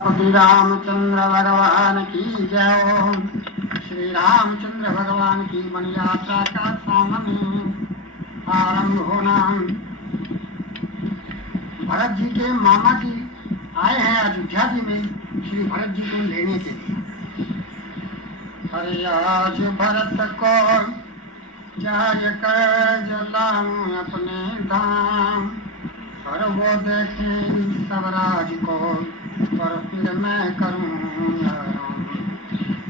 श्री रामचंद्र भगवान की जय। श्री रामचंद्र भगवान की वन यात्रा का सामने आरंभ होना। भरत जी के मामा जी आए हैं अयोध्या जी में श्री भरत जी को लेने के लिए। अरे आज भरत को जाय कर जलाऊं अपने धाम, और वो देखे सब राज को, और फिर मैं करूं या राम,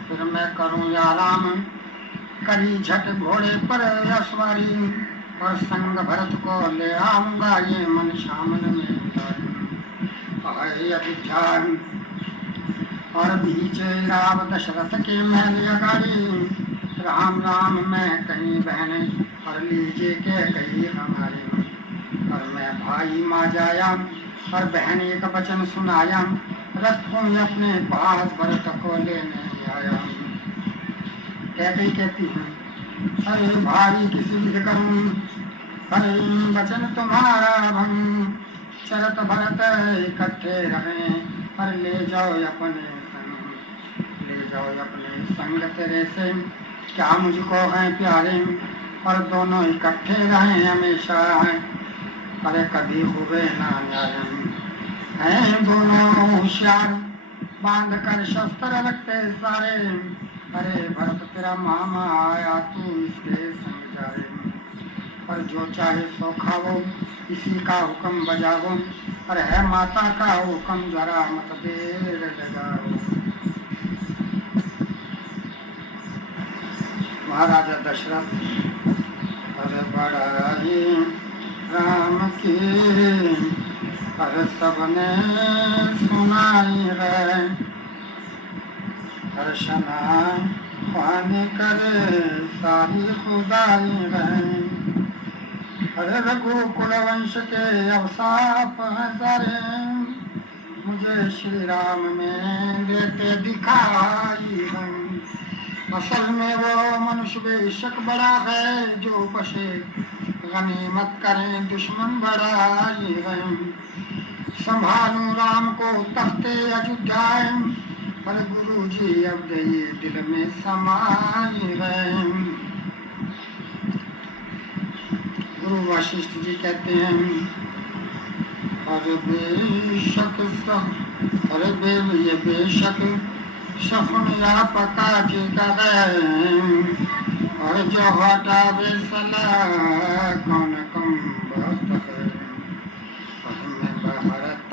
फिर मैं करूं या राम। करी झट घोड़े पर सवारी, और संग भरत को ले आऊंगा ये मन सामन में आए अयोध्या। और बीचे राव दशरथ के महल अगाड़ी, राम राम मैं कहीं बहन, और लीजिए के कही हमारे। और मैं भाई माँ जाया, और बहन एक वचन सुनाया, रथ हूँ अपने पास भरत को लेने आया। कहती हूँ अरे भाई किसी विध करूँ, अरे वचन तुम्हारा भंग। शरत भरत इकट्ठे रहे, और ले जाओ अपने संग, ले जाओ अपने संग तेरे से, क्या मुझको हैं प्यारे। और दोनों इकट्ठे रहे हमेशा, अरे कभी हुए ना न्याय। हैं दोनों होशियार, बांध कर शस्त्र रखते सारे। अरे भरत तेरा मामा आया, तू इसके संग जाए। और जो चाहे सो खाओ, इसी का हुक्म बजाओ, और है माता का हुक्म जरा मत देर लगाओ। महाराजा दशरथ अरे बड़ा ही राम की हर सबने सुनाई है। हर्षना पानी करे सारी खुदाई है। अरे रघुकुल वंश के अवसाप हैं सारे, मुझे श्री राम में देते दिखाई है। असल में वो मनुष्य बेशक बड़ा है, जो बसे गनीमत करें दुश्मन बड़ा ये है। संभालूं राम को तख्ते अयोध्या, पर गुरु जी अब गए दिल में समाये है। गुरु वशिष्ठ जी कहते हैं अरे बेशक अरे ये बेशक सफन या पका जी का है, और जो हटावे सलाह कौन कम बात है। मैं भारत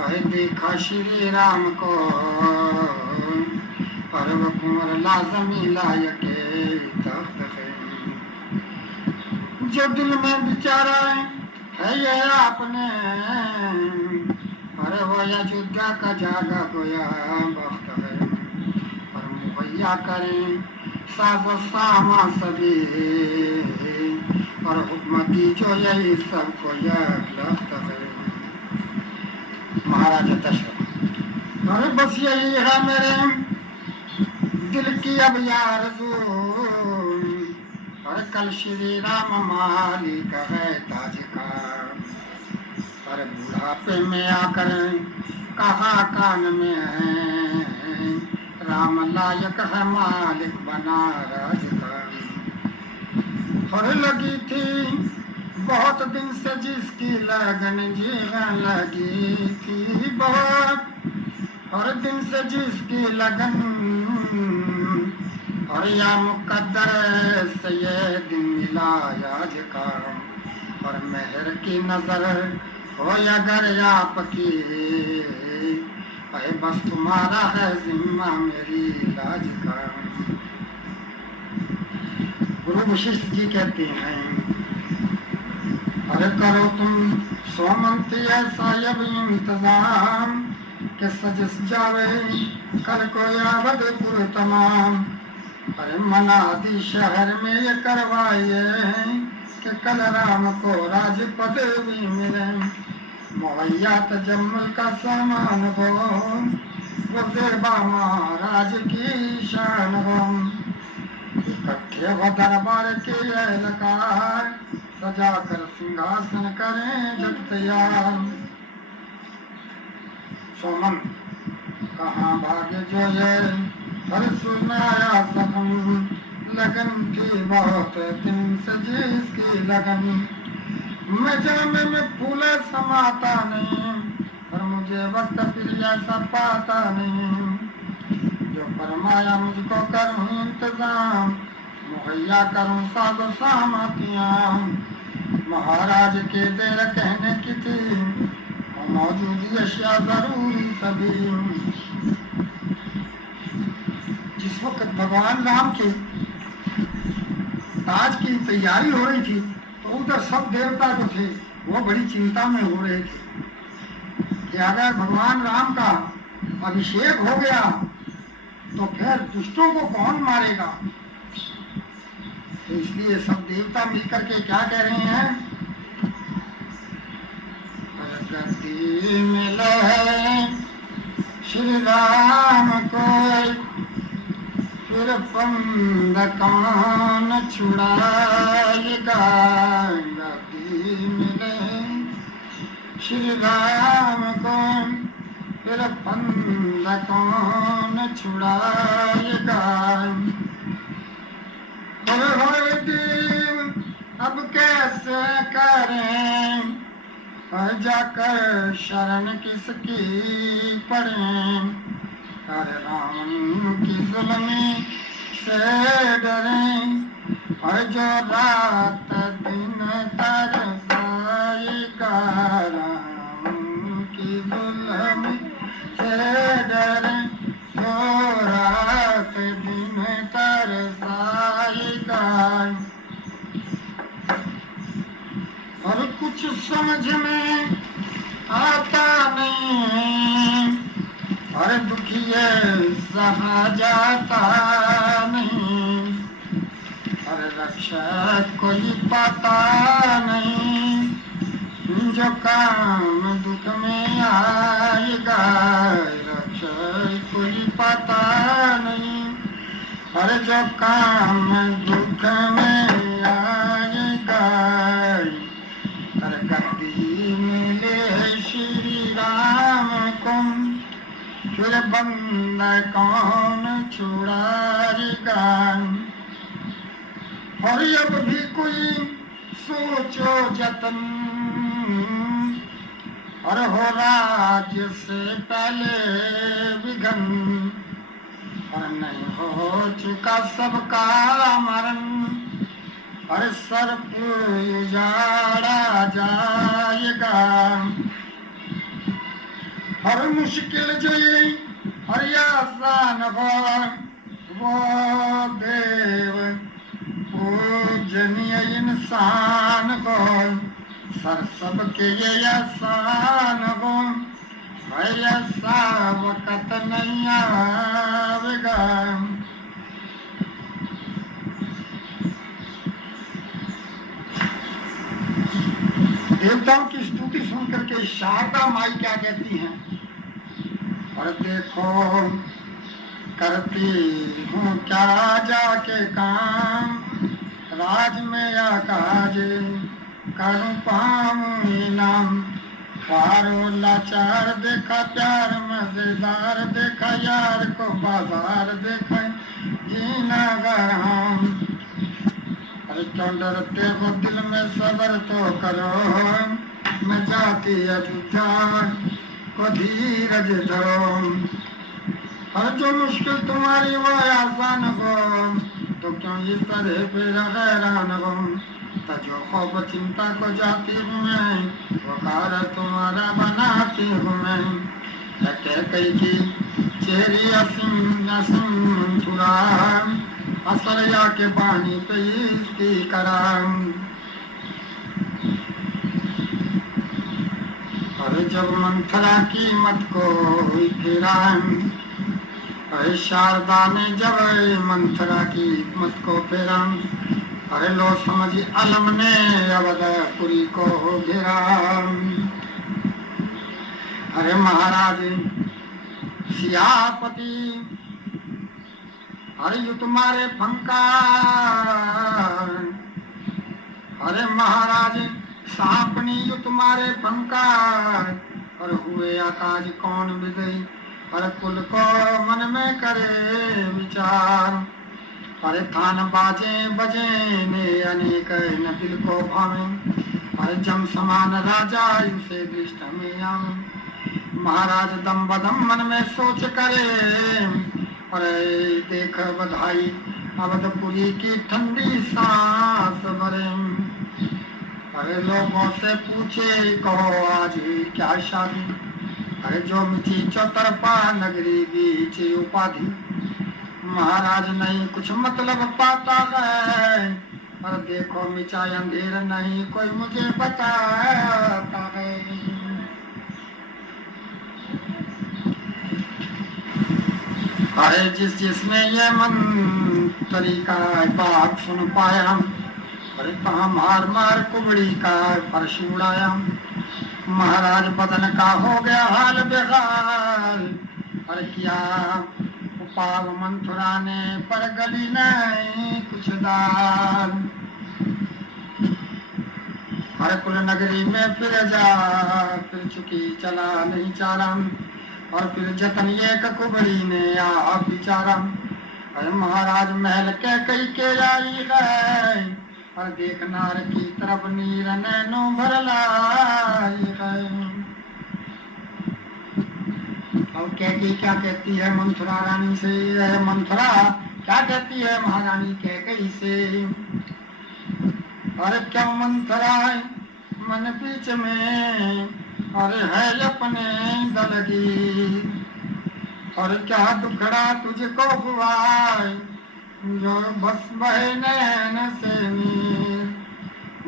और देखा श्री राम को, और वो कुंवर लाजमी लायक तख्त है। जो दिल में विचारा है ये आपने, अरे वो अयोध्या का जागा गोया वक्त है। और मुहैया करें साजो सामा सभी, और हुक्म दीजो यही सबको लख्त है। महाराजा दशरथ अरे बस यही है मेरे दिल की अब आरज़ू, और कल श्री राम मालिक है ताज का। और बुढ़ापे में आकर कहा कान में है, राम लायक है मालिक बना राज का। और लगी थी बहुत दिन से जिसकी लगन जीवन लगी थी बहुत, और दिन से जिसकी लगन, और या मुकद्दर से ये दिन मिला आज का। और मेहर की नजर हो अगर आपकी, अरे बस तुम्हारा है जिम्मा मेरी लाज का। गुरु वशिष्ठ जी कहते हैं अरे करो तुम सोमंत ऐसा अब इंतजाम, के सजस जावे कल को यावदपुर तमाम। अरे मनादी शहर में ये करवाइए, कि कल राम को राज पदवी मिले। मुहैया तजम्मुल का सामान हो, वो देवा महाराज की शान हो। इकट्ठे वो दरबार के एहलकार, सजा कर सिंहासन करें जग तैयार। सोमन कहाँ भाग्य जो है हर सुनाया सकूं लगन थी बहुत दिन से जिसकी लगन मैं जाने में फूले समाता नहीं पर मुझे वक्त फिर ऐसा पाता नहीं जो फरमाया मुझको करूं इंतजाम मुहैया करूं साधो सामतियां महाराज के देर कहने की थी मौजूद अशिया जरूरी सभी जिस वक्त भगवान राम के ताज की तैयारी हो रही थी तो उधर सब देवता जो थे वो बड़ी चिंता में हो रहे थे कि अगर भगवान राम का अभिषेक हो गया तो फिर दुष्टों को कौन मारेगा। तो इसलिए सब देवता मिलकर के क्या कह रहे हैं प्रगति मिले श्री राम को फिर पंद कान छुड़ाएगा गति मिले श्री राम को फिर पंद कान छुड़ाएगा होए देव अब कैसे करें जाकर शरण किसकी पड़ें अरे रावण की जुल्मी से डरें और जो रात दिन तरसाएगा रावण की जुल्मी से डरें जो रात दिन तरसाएगा और कुछ समझ में आता नहीं और दुखिए सहा जाता नहीं और रक्षक कोई पाता नहीं जो काम दुख में आएगा रक्षक कोई पाता नहीं और जो काम दुख में आएगा गद्दी मिले श्री राम को फिर बंद कौन छुड़ाएगा और अब भी कोई सोचो जतन और हो राज्य से पहले विघन और नहीं हो चुका सबका मरण और सर्प उजाड़ा जाएगा हर मुश्किल जो ये हर आसान वो देव पूजनीय इंसान को सर सबके ये आसान हो ऐसा वक़्त नहीं आवेगा देवताओं की स्तुति सुनकर के शारदा माई क्या कहती हैं और देखो करती हूँ क्या जाके काम राज में या काज करूँ पाऊँ इनाम पारो लाचार देखा प्यार मजेदार देखा यार को बाजार देखा जीना गरम अरे क्यों डरते हो दिल में सबर तो करो मैं जाती अयोध्या को धीरज धरो हर जो मुश्किल तुम्हारी वो आसान हो तो क्यों इस तरह फिर हैरान हो जो खौफ चिंता को जाती हूँ मैं वो कार तुम्हारा बनाती हूँ मैं कई की चेरी असीम असीम थुरा असरिया के पानी पे इसकी कराम अरे जब मंथरा की मत को फिराम अरे शारदा ने जब मंथरा की मत को फिराम अरे लो समझ अलम ने अवधपुरी को घेरा अरे महाराज सियापति अरे यु तुम्हारे फंकार अरे महाराज सापनी यु तुम्हारे फंकार और हुए आकाश कौन विदई, और कुल को मन में करे विचार। अरे थान बाजे बजे ने अनेक न दिल को भावे, अरे जम समान राजा उसे दृष्ट में आवे। महाराज दम बदम मन में सोच करे, अरे देख बधाई अवधपुरी की ठंडी सांस भरे। अरे लोगों से पूछे कहो आज ही क्या शादी, अरे जो मिठी चौतरफा नगरी बीच उपाधि। महाराज नहीं कुछ मतलब पाता है, पर देखो मिचा अंधेर नहीं कोई मुझे बताता है। अरे जिसने ये मन तरीका बात सुन पाया, अरे कहाँ मार मार कुबड़ी का फर्श उड़ाया। महाराज बदन का हो गया हाल बेहाल, अरे क्या पाव मंथुरा ने पर गली नहीं कुछ दाल। हर कुल नगरी में फिर चुकी चला नहीं चारा, और फिर जतन एक कुबड़ी ने आ बिचारा। अरे महाराज महल के कई के आई है, और देख नार की तरफ नीर नैनो भर लाई है। और कैकेयी क्या कहती है मंथुरा रानी से, मंथुरा क्या कहती है महारानी कैकेयी से। अरे क्या मंथरा मन बीच में, अरे है अपने दल की, और क्या दुखड़ा तुझको हुआ जो बस बहे नैन से नीर,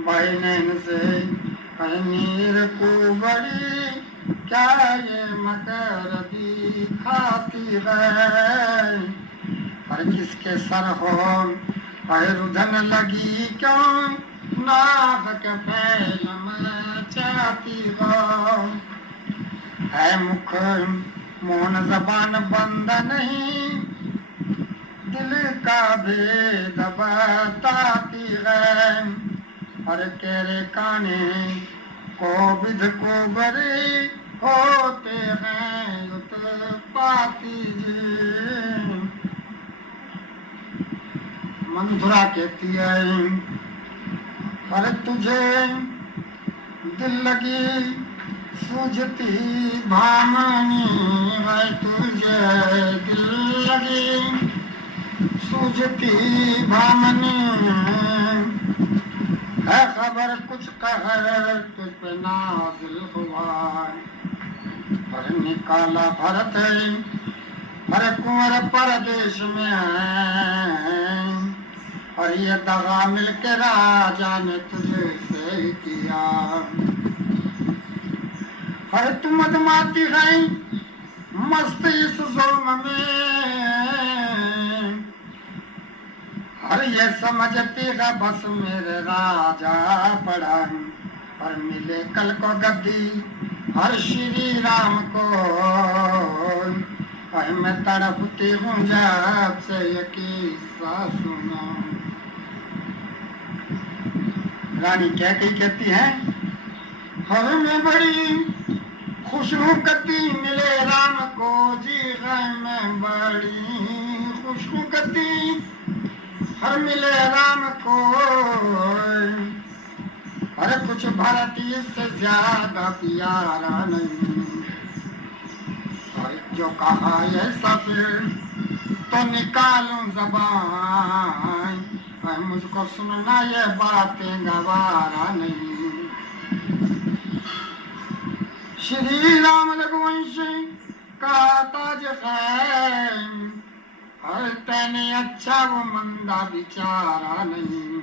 बहे नैन से नीर को बड़ी क्या ये मकर दिखाती है। पर किसके सर हो रुधन लगी क्यों, नाहक फैल मचाती हो। है मुख मौन जबान बंद नहीं, दिल का भेद बताती है। और केरे काने को विध को बरे होते हैं उत्पाती जी। मंथुरा कहती है, अरे तुझे दिल लगी सूझती भामनी है, तुझे दिल लगी सूझती भामनी है। खबर कुछ कहर तुझ पे नाज़िल हुआ, पर निकाला भरत अरे कुंवर परदेश में है। और ये दगा मिलके राजा ने तुझे से किया। अरे तुम मदमाती गई मस्त इस जुल्म में, अरे ये समझती है बस मेरे राजा पड़ा, और मिले कल को गद्दी हर श्री राम को। अरे मैं तड़पती हूँ जब से ये किस्सा सुना। रानी क्या कही कहती है, हर में बड़ी खुशबू कती मिले राम को जी, में बड़ी खुशबू कती हर मिले राम को। अरे कुछ भारतीय से ज्यादा प्यारा नहीं, और जो कहा ये सब तो निकालूं जबान, मुझको सुनना ये बातें गवारा नहीं। श्री राम रघुवंशी का ताज है, हर तैने अच्छा वो मंदा बिचारा नहीं।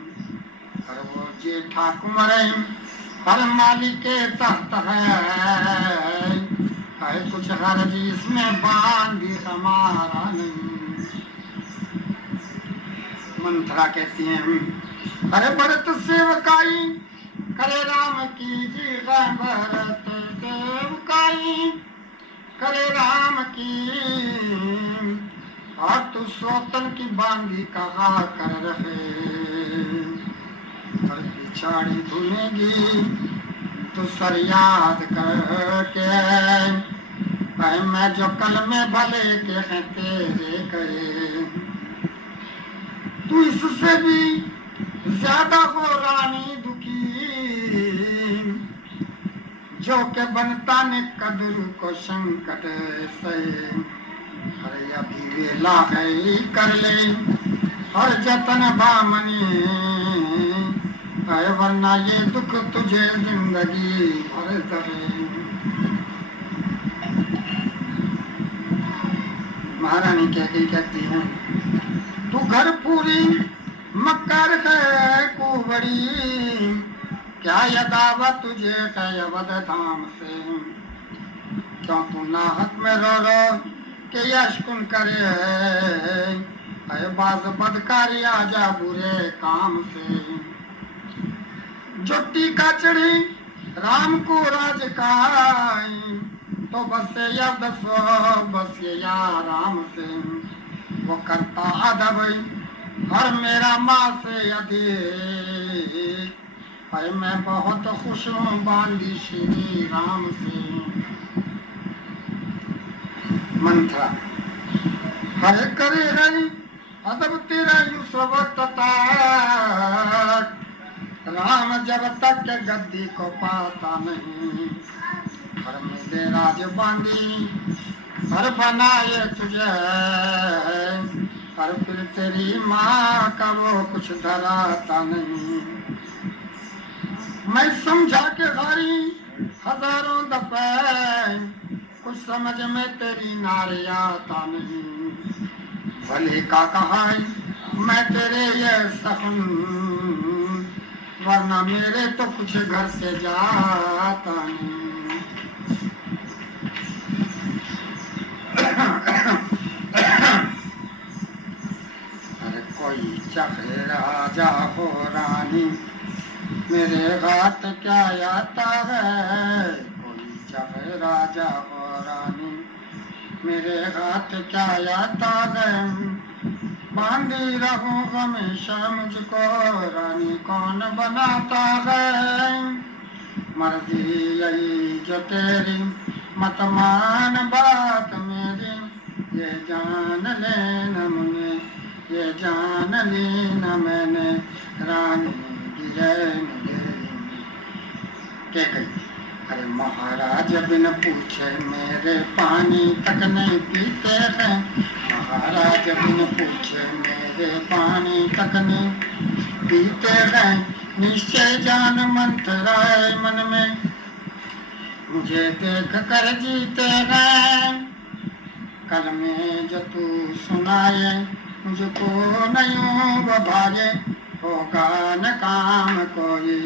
हर वो जेठा कुंवर हर माली के तहत है, कुछ हर जी इसमें बांधी हमारा नहीं। मंथरा कहती है, अरे भरत सेवकाई करे राम की जी, भरत सेवकाई करे राम की। और तू सोतन की बांधी कहा कर रहे, और पिछाड़ी धुलेगी तू सर याद करके, मैं जो कल में भले के हैं तेरे करे। तू इससे भी ज्यादा हो रानी दुखी, जो के बनता ने कदर को संकट से। अरे अभी वेला है कर ले हर जतन बामनी, है वरना ये दुख तुझे जिंदगी भर दे। महारानी कहती हैं, तू घर पूरी मक्कर है कुबड़ी, क्या यदावा तुझे अवध धाम से। क्यों तू नाहक में रो के यशकुन करे, है बाज बदकारी आजा बुरे काम से। जो टीका चढ़ी राम को राज का, तो बस या दसो बस या राम से। वो करता अदब हर मेरा माँ से अधिक, पर मैं बहुत खुश हूँ बांधी श्री राम से। मंत्रा हर करे रही अदब तेरा युसव तक, राम जब तक गद्दी को पाता नहीं। पर मेरे राज बांधी पर बनाए तुझे, पर फिर तेरी माँ का वो कुछ धराता नहीं। मैं समझा के सारी हजारों दफे, कुछ समझ में तेरी नारे आता नहीं। भले का कहा मैं तेरे ये सखन, वरना मेरे तो कुछ घर से जाता नहीं। अरे कोई चाहे राजा हो रानी, मेरे हाथ क्या आता है। कोई चाहे राजा हो रानी, मेरे हाथ क्या आता है। बांधी रहूं हमेशा मुझको रानी कौन बनाता है। मर्जी यही जो तेरी मत मान बात मेरी, ये जान लेना मुझे ये जान लेना मैंने रानी के कही। अरे महाराज बिन पूछे मेरे पानी तक नहीं पीते हैं। महाराज बिन पूछे मेरे पानी तक नहीं पीते हैं। निश्चय जान मंथराए मन में, मुझे देख कर जीते हैं। कल में जो तू सुनाए मुझको नहीं बभाए, होगा न काम कोई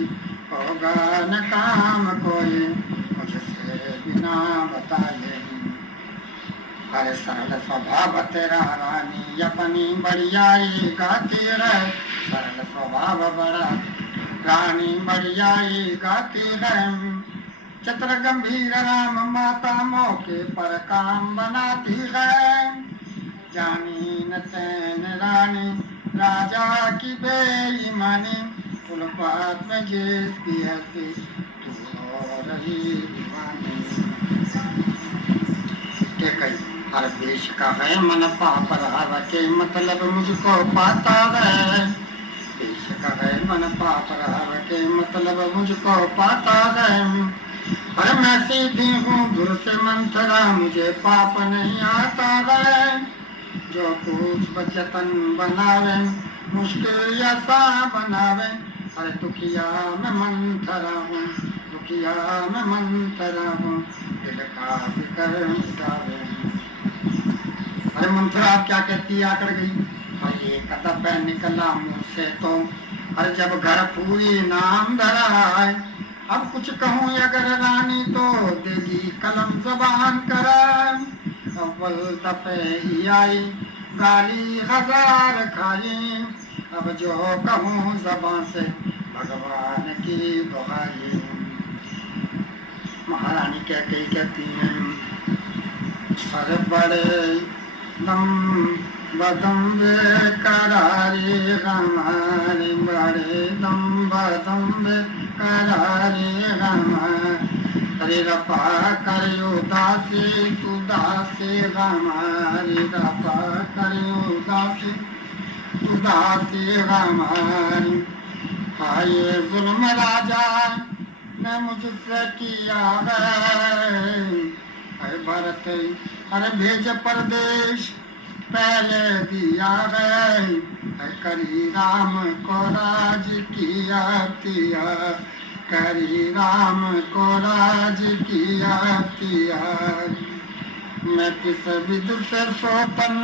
होगा न काम कोई मुझसे बिना बताए। अरे सरल स्वभाव तेरा रानी अपनी बढ़ियाई गाती रहे। सरल स्वभाव बड़ा रानी बढ़ियाई गाती रहे। चित्र गंभीर राम माता मौके पर काम बनाती है। जानी न तैन रानी राजा की बेईमानी, उल्फत में जिसकी हंसी तू हो रही दीवानी। के कई हर देश का है मन पाप रहा के मतलब मुझको पाता है। देश का है मन पाप रहा के मतलब मुझको पाता है। पर मैं सीधी हूँ गुरु से मंथरा मुझे पाप नहीं आता है। जो कुछ बचतन बनावे मुश्किल ऐसा बनावे। अरे दुखिया मैं मंथरा हूँ दुखिया मैं मंथरा हूँ, दिल का फिकर मिटावे। अरे मंथरा क्या कहती है आकर गई। अरे एक कदम निकला मुँह से तो, अरे जब घर पूरी नाम धरा है। अब कुछ कहूँ अगर रानी तो देगी कलम जबान कर। अव्वल दफे ही आई गाली हजार खाई। अब जो कहूँ जबान से भगवान की दुहाई। महारानी कहती हैं, अरे बड़े दम बदम करारी हमारी, बड़े दम बदम करारी हमारी। हरे रफा करियो दासी तू दासी हमारी, रफा करियो दासी तू दासी हमारी। हाय जुल्म राजा ने मुझसे किया है, भरत अरे भेज परदेश पहले दिया है, करी राम को राज किया तिया, करी राम को राज किया तिया। मैं किस विध से सोतन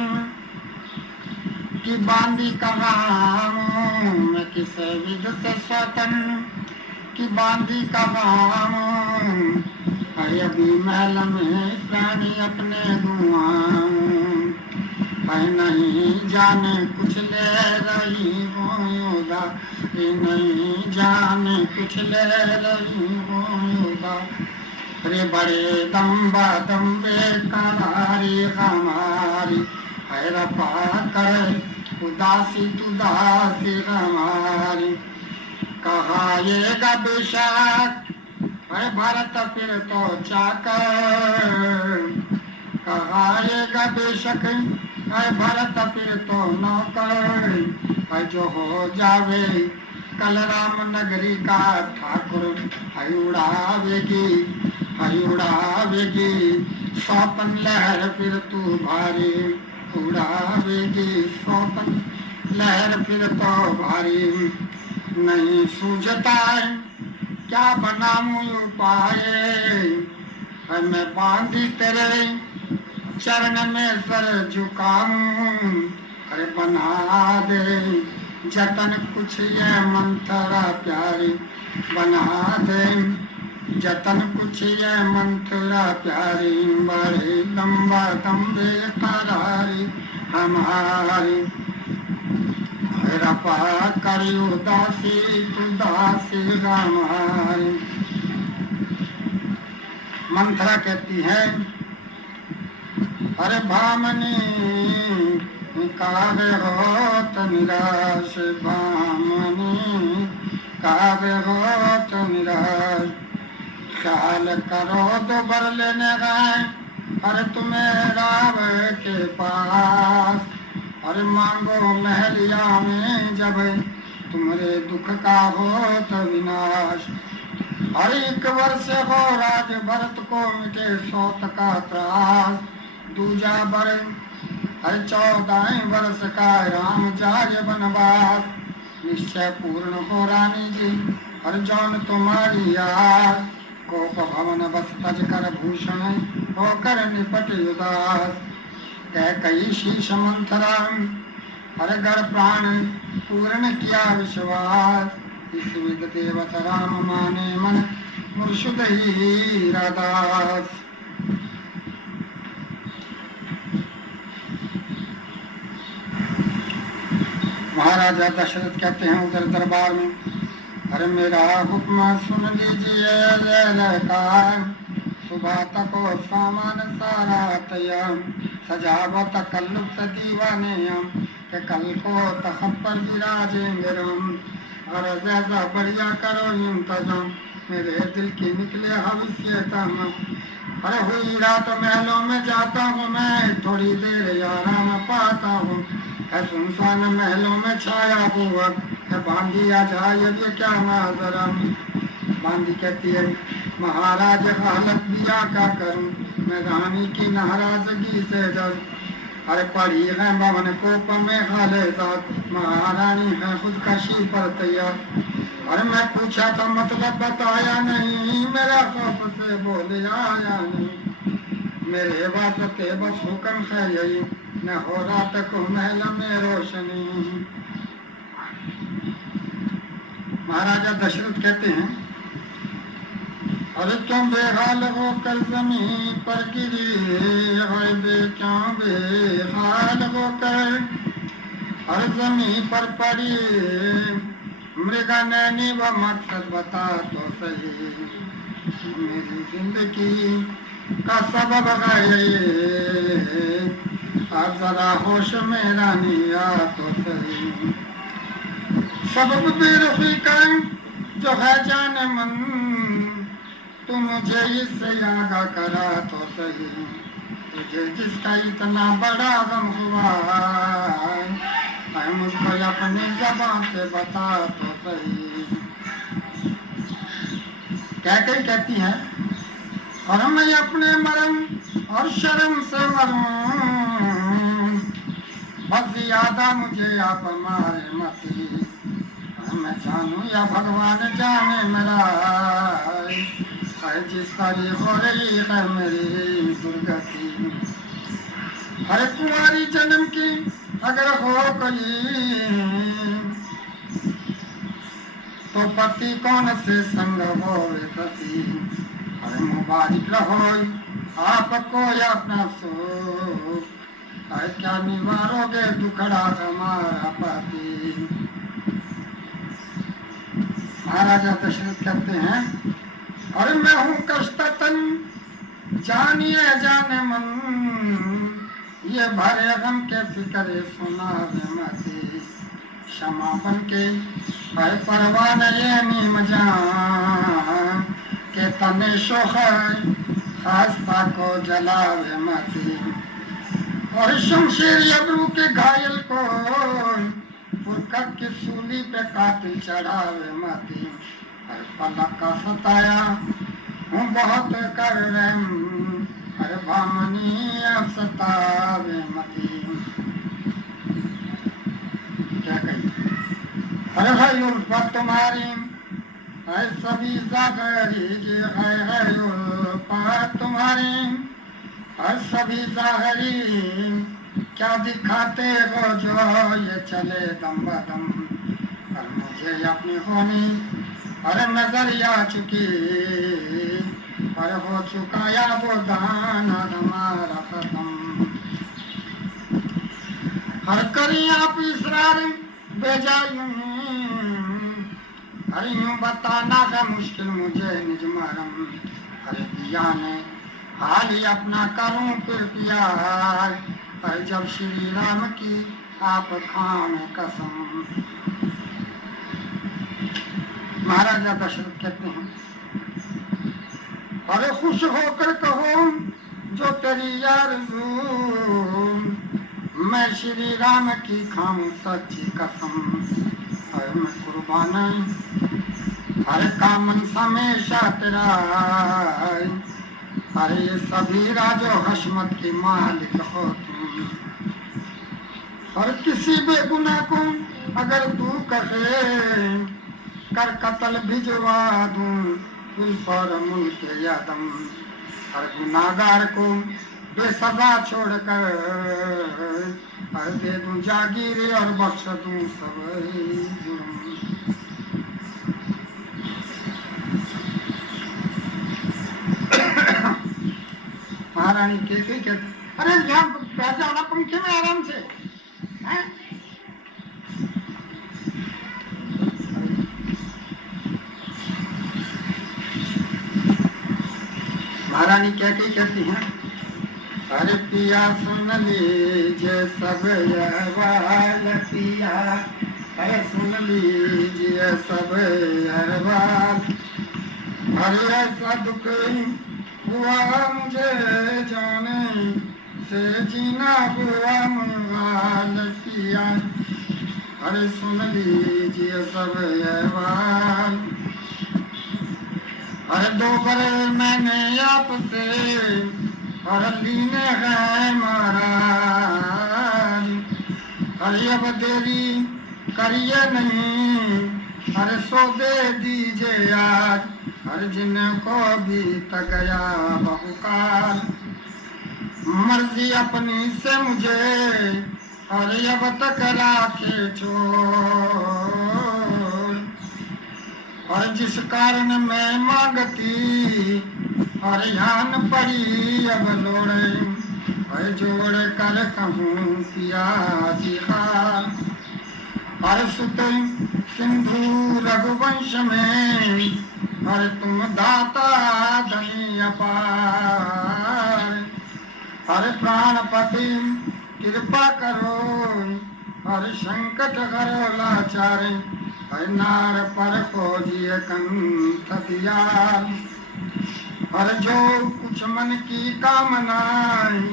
की बांधी कहाँ, मैं किस विध से सोतन की बांधी कहाँ, अभी महल में प्राणी अपने धुआं, नहीं जाने कुछ ले रही वो योदा, नहीं जाने कुछ ले रही वो योदा। अरे बड़े दम्बा दम्बे करारी हमारी, है रफा कर उदासी तुदासी हमारी। कहा ये बेशक है भारत फिर तो चाकर, कहाएगा बेशक है भारत फिर तो नौकर, है जो हो जावे कल राम नगरी का ठाकुर, है उड़ावेगी सौपन लहर फिर तू भारी, उड़ावेगी सौपन लहर फिर तो भारी। नहीं सूझता है क्या बनाऊं उपाय, मैं बांधी तेरे चरण में सर झुकाऊं, अरे बना दे जतन कुछ ये मंथरा प्यारी, बना दे जतन कुछ ये मंथरा प्यारी। बड़े लंबा दम्बे करारी हमारी, रफा करियो दासी तू दासी हमारी। मंथरा कहती है अरे भामनी कावे होत निराश, भामनी कावे होत निराश। ख्याल करो तो भर लेने गए अरे तुम्हें राव के पास, अरे मांगो महलिया में जब तुम्हारे दुख का हो तो विनाश। हर एक वर्ष हो राज भरत को मिटे सौत का त्रास, दूजा बर हर 14 वर्ष का राम जाय बनवास। निश्चय पूर्ण हो रानी जी हर जौन तुम्हारी यार, कोप भवन बस तज कर भूषण होकर निपट उदास। कह कई शीश मंथरा हर घर प्राण पूर्ण किया विश्वास, इस विद देवत राम माने मन मुर्शुद ही रादास। महाराजा दशरथ कहते हैं उधर दरबार में, अरे मेरा हुक्म सुन लीजिए ललकार, सुबह तक सामान सारा तैयार, सजावत कल्लुप्त दीवाने के कल को तख्त पर विराजेंगे राम। और जैसा बढ़िया करो इंतजाम, मेरे दिल की निकले भविष्य तम। अरे हुई रात महलों में जाता हूँ मैं, थोड़ी देर आराम पाता हूँ, सुनसान महलों में छाया हुआ बांधी आ जाए ये क्या नाजरा। बांधी कहती है महाराज हालत दिया क्या करूं, मैं रानी की नाराजगी से डर। अरे पड़ी है भवन कोप में हाले साथ, महारानी है खुदकशी पर तैयार। अरे मैं पूछा तो मतलब बताया नहीं, मेरा खौफ से बोले आया नहीं। मेरे वास्ते बस हुक्म है यही, न हो रात को महल में रोशनी। महाराजा दशरथ कहते हैं अरे तुम बेहाल हो कर जमीन पर गिरी, क्यों बेहाल हो कर हर जमीन पर पड़ी। मृगा नैनी व मकसद बता तो सही, मेरी जिंदगी का सबब है अब जरा होश में रानी आ तो सही। सबब बेरुखी का जो है जाने मन, तुम मुझे इससे आगा करा तो सही, तुझे जिसका इतना बड़ा गम हुआ है, मुझको अपनी ज़बान से बता तो सही। कैकेयी कहती है, और मैं अपने मरम और शर्म से मरूं, बस ज्यादा मुझे आप मारे मती, मैं जानूं या भगवान जाने मेरा, जिस तरह हो रही है मेरी दुर्गति। हर कुंवारी जन्म की अगर हो कोई, तो पति कौन से संग हो पति, अरे मुबारक रहो आपको अपना सुख, क्या निवारोगे दुखड़ा हमारा पति। महाराजा दशरथ कहते हैं, और मैं हूँ कष्टतन जानिए जाने मन, ये भरे गम के फिक्रे सुना मती, क्षमा बन के भाई परवान ये नीम जान, के तने शोख खास्ता को जलावे मती, और शमशेर अबरू के घायल को फुरकत की सूली पे कातिल चढ़ावे मती, हर पलक का सताया हूँ बहुत कर रहम, हर भामनी अब सतावे मती। क्या कही, हर है उल्फत तुम्हारी है सभी जागरी जी, है उल्फत तुम्हारी है सभी जागरी, क्या दिखाते हो जो ये चले दम बदम, और मुझे अपनी होनी और नजर आ चुकी, और हो चुका या वो दाना हमारा खत्म। हर करी आप इसरार बेजायूं, हर यूं बताना का मुश्किल मुझे निज मरम, हर दिया ने हाल ही अपना करूं फिर प्यार, पर जब श्री राम की आप खान कसम। महाराजा दशरथ कहते हैं, अरे खुश होकर कहो जो तेरी आरज़ू, मैं श्री राम की खाऊं सच्ची कसम, अरे मैं कुर्बान हर का मन हमेशा तेरा, अरे ये सभी राजो हशमत की मालिक हो तुम, और किसी बेगुनाह को अगर तू कहे कर कत्ल भिजवा दूं तुझ पर मुल्क यादम, हर गुनाहगार को बेसजा छोड़कर हर दे दूं जागीर और बख्श दूं सब जुर्म। महारानी कैसे कहती, अरे यहाँ बैठ जाओ ना पंखे में आराम से, हैं? महारानी कहती कहती हैं, अरे पिया सुन लीजिए सब अहवाल पिया, अरे सुन लीजिए सब अहवाल, अरे ऐसा दुख हुआ मुझे जाने से जीना हुआ मुहाल पिया, अरे सुन लीजिए सब अहवाल, अरे दो बरे मैंने आपसे और लीने गए महाराज, अरे अब देरी करिए नहीं, अरे सौदे दीजिए आज, हर जिनको भी तक गया बहुकाल, मर्जी अपनी से मुझे और अब तक राखे छोड़, और जिस कारण मैं मांगती और यान पड़ी अब लोड़े, और जोड़ कर कहूँ पिया जी का, और सुत सिंधु रघुवंश में और तुम दाता धनी अपार, हर प्राणपति कृपा करो और संकट हरो लाचार, हर नार पर खोजिए कंठ दियाल। हर जो कुछ मन की कामनाएं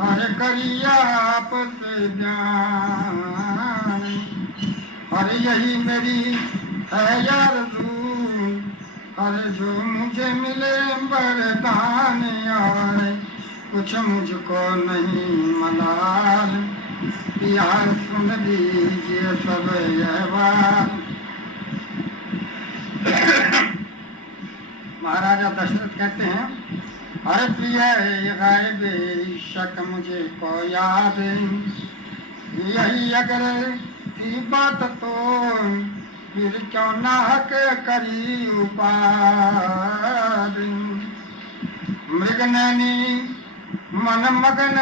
हर करिया आपसे ध्यान। हर यही मेरी है आरज़ू हर जो मुझे मिले वरदान यार कुछ मुझको नहीं मलाल यार सुन लीजिए सब यह बात। महाराजा दशरथ कहते हैं अरे प्रिय गायब शक मुझे को याद यही अगर थी बात तो फिर क्यों नाहक करी उपाद। मृगनैनी मन मगन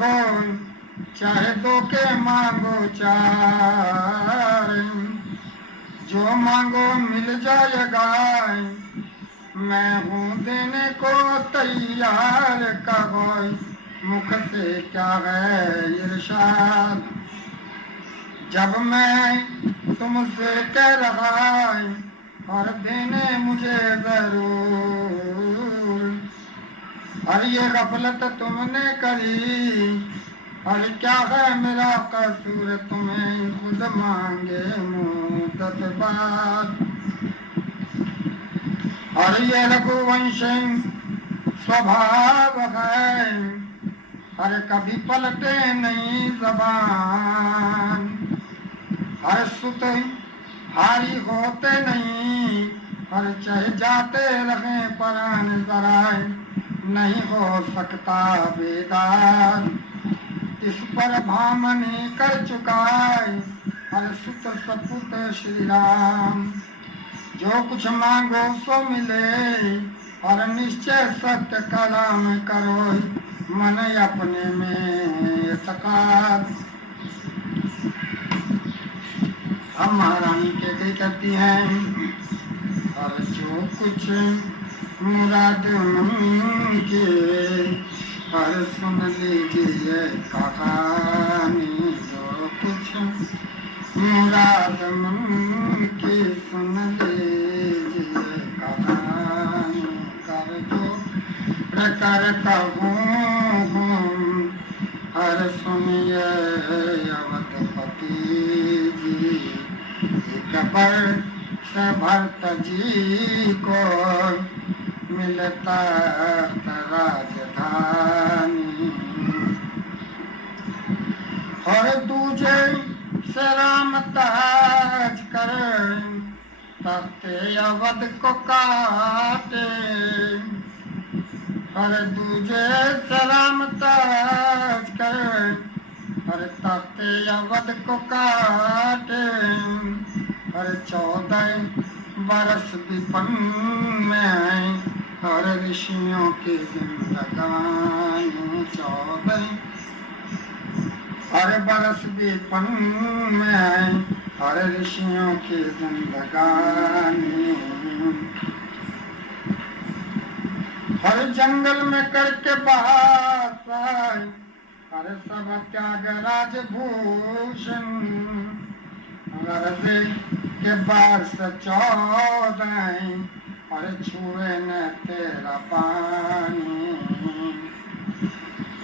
हो चाहे दो के मांगो चार जो मांगो मिल जाएगा मैं हूँ देने को तैयार कहो मुख से क्या है इरशाद। जब मैं तुमसे कह रहा और देने मुझे जरूर और ये गफलत तुमने करी और क्या है मेरा कसूर तुम्हें खुद मांगे मुद्दत बाद। और ये रघुवंश स्वभाव है हर कभी पलटे नहीं जबान हर सुत हारी होते नहीं हर चह जाते रहे परान जराए नहीं हो सकता बेदार। इस पर भामनी कर चुकाए हर सुत सपुत श्री राम जो कुछ मांगो सो मिले और निश्चय सत्य कलाम करो मन अपने में सकार। हम महारानी कहते करती हैं और जो कुछ मुराद मन के और सुन लीजिए कहानी जो कुछ मुराद मन की सुन लीजिए कहानी कर जो करता हूँ हर सुनिए अवधपति जी एक वर्ष भरत जी को मिलता राजधानी और दूजे से राम ताज कर तख्ते अवध को काटे हर दूजे से राम ताज कर हर तख्ते अवध को काटे हर 14 बरस विपन में हर ऋषियों की जिंदगानी 14 हर बरस विपन में हर ऋषियों की जिंदगानी हर जंगल में करके बात हर सब त्याग राजभूषण हर के बारस 14 हर छुए न तेरा पानी।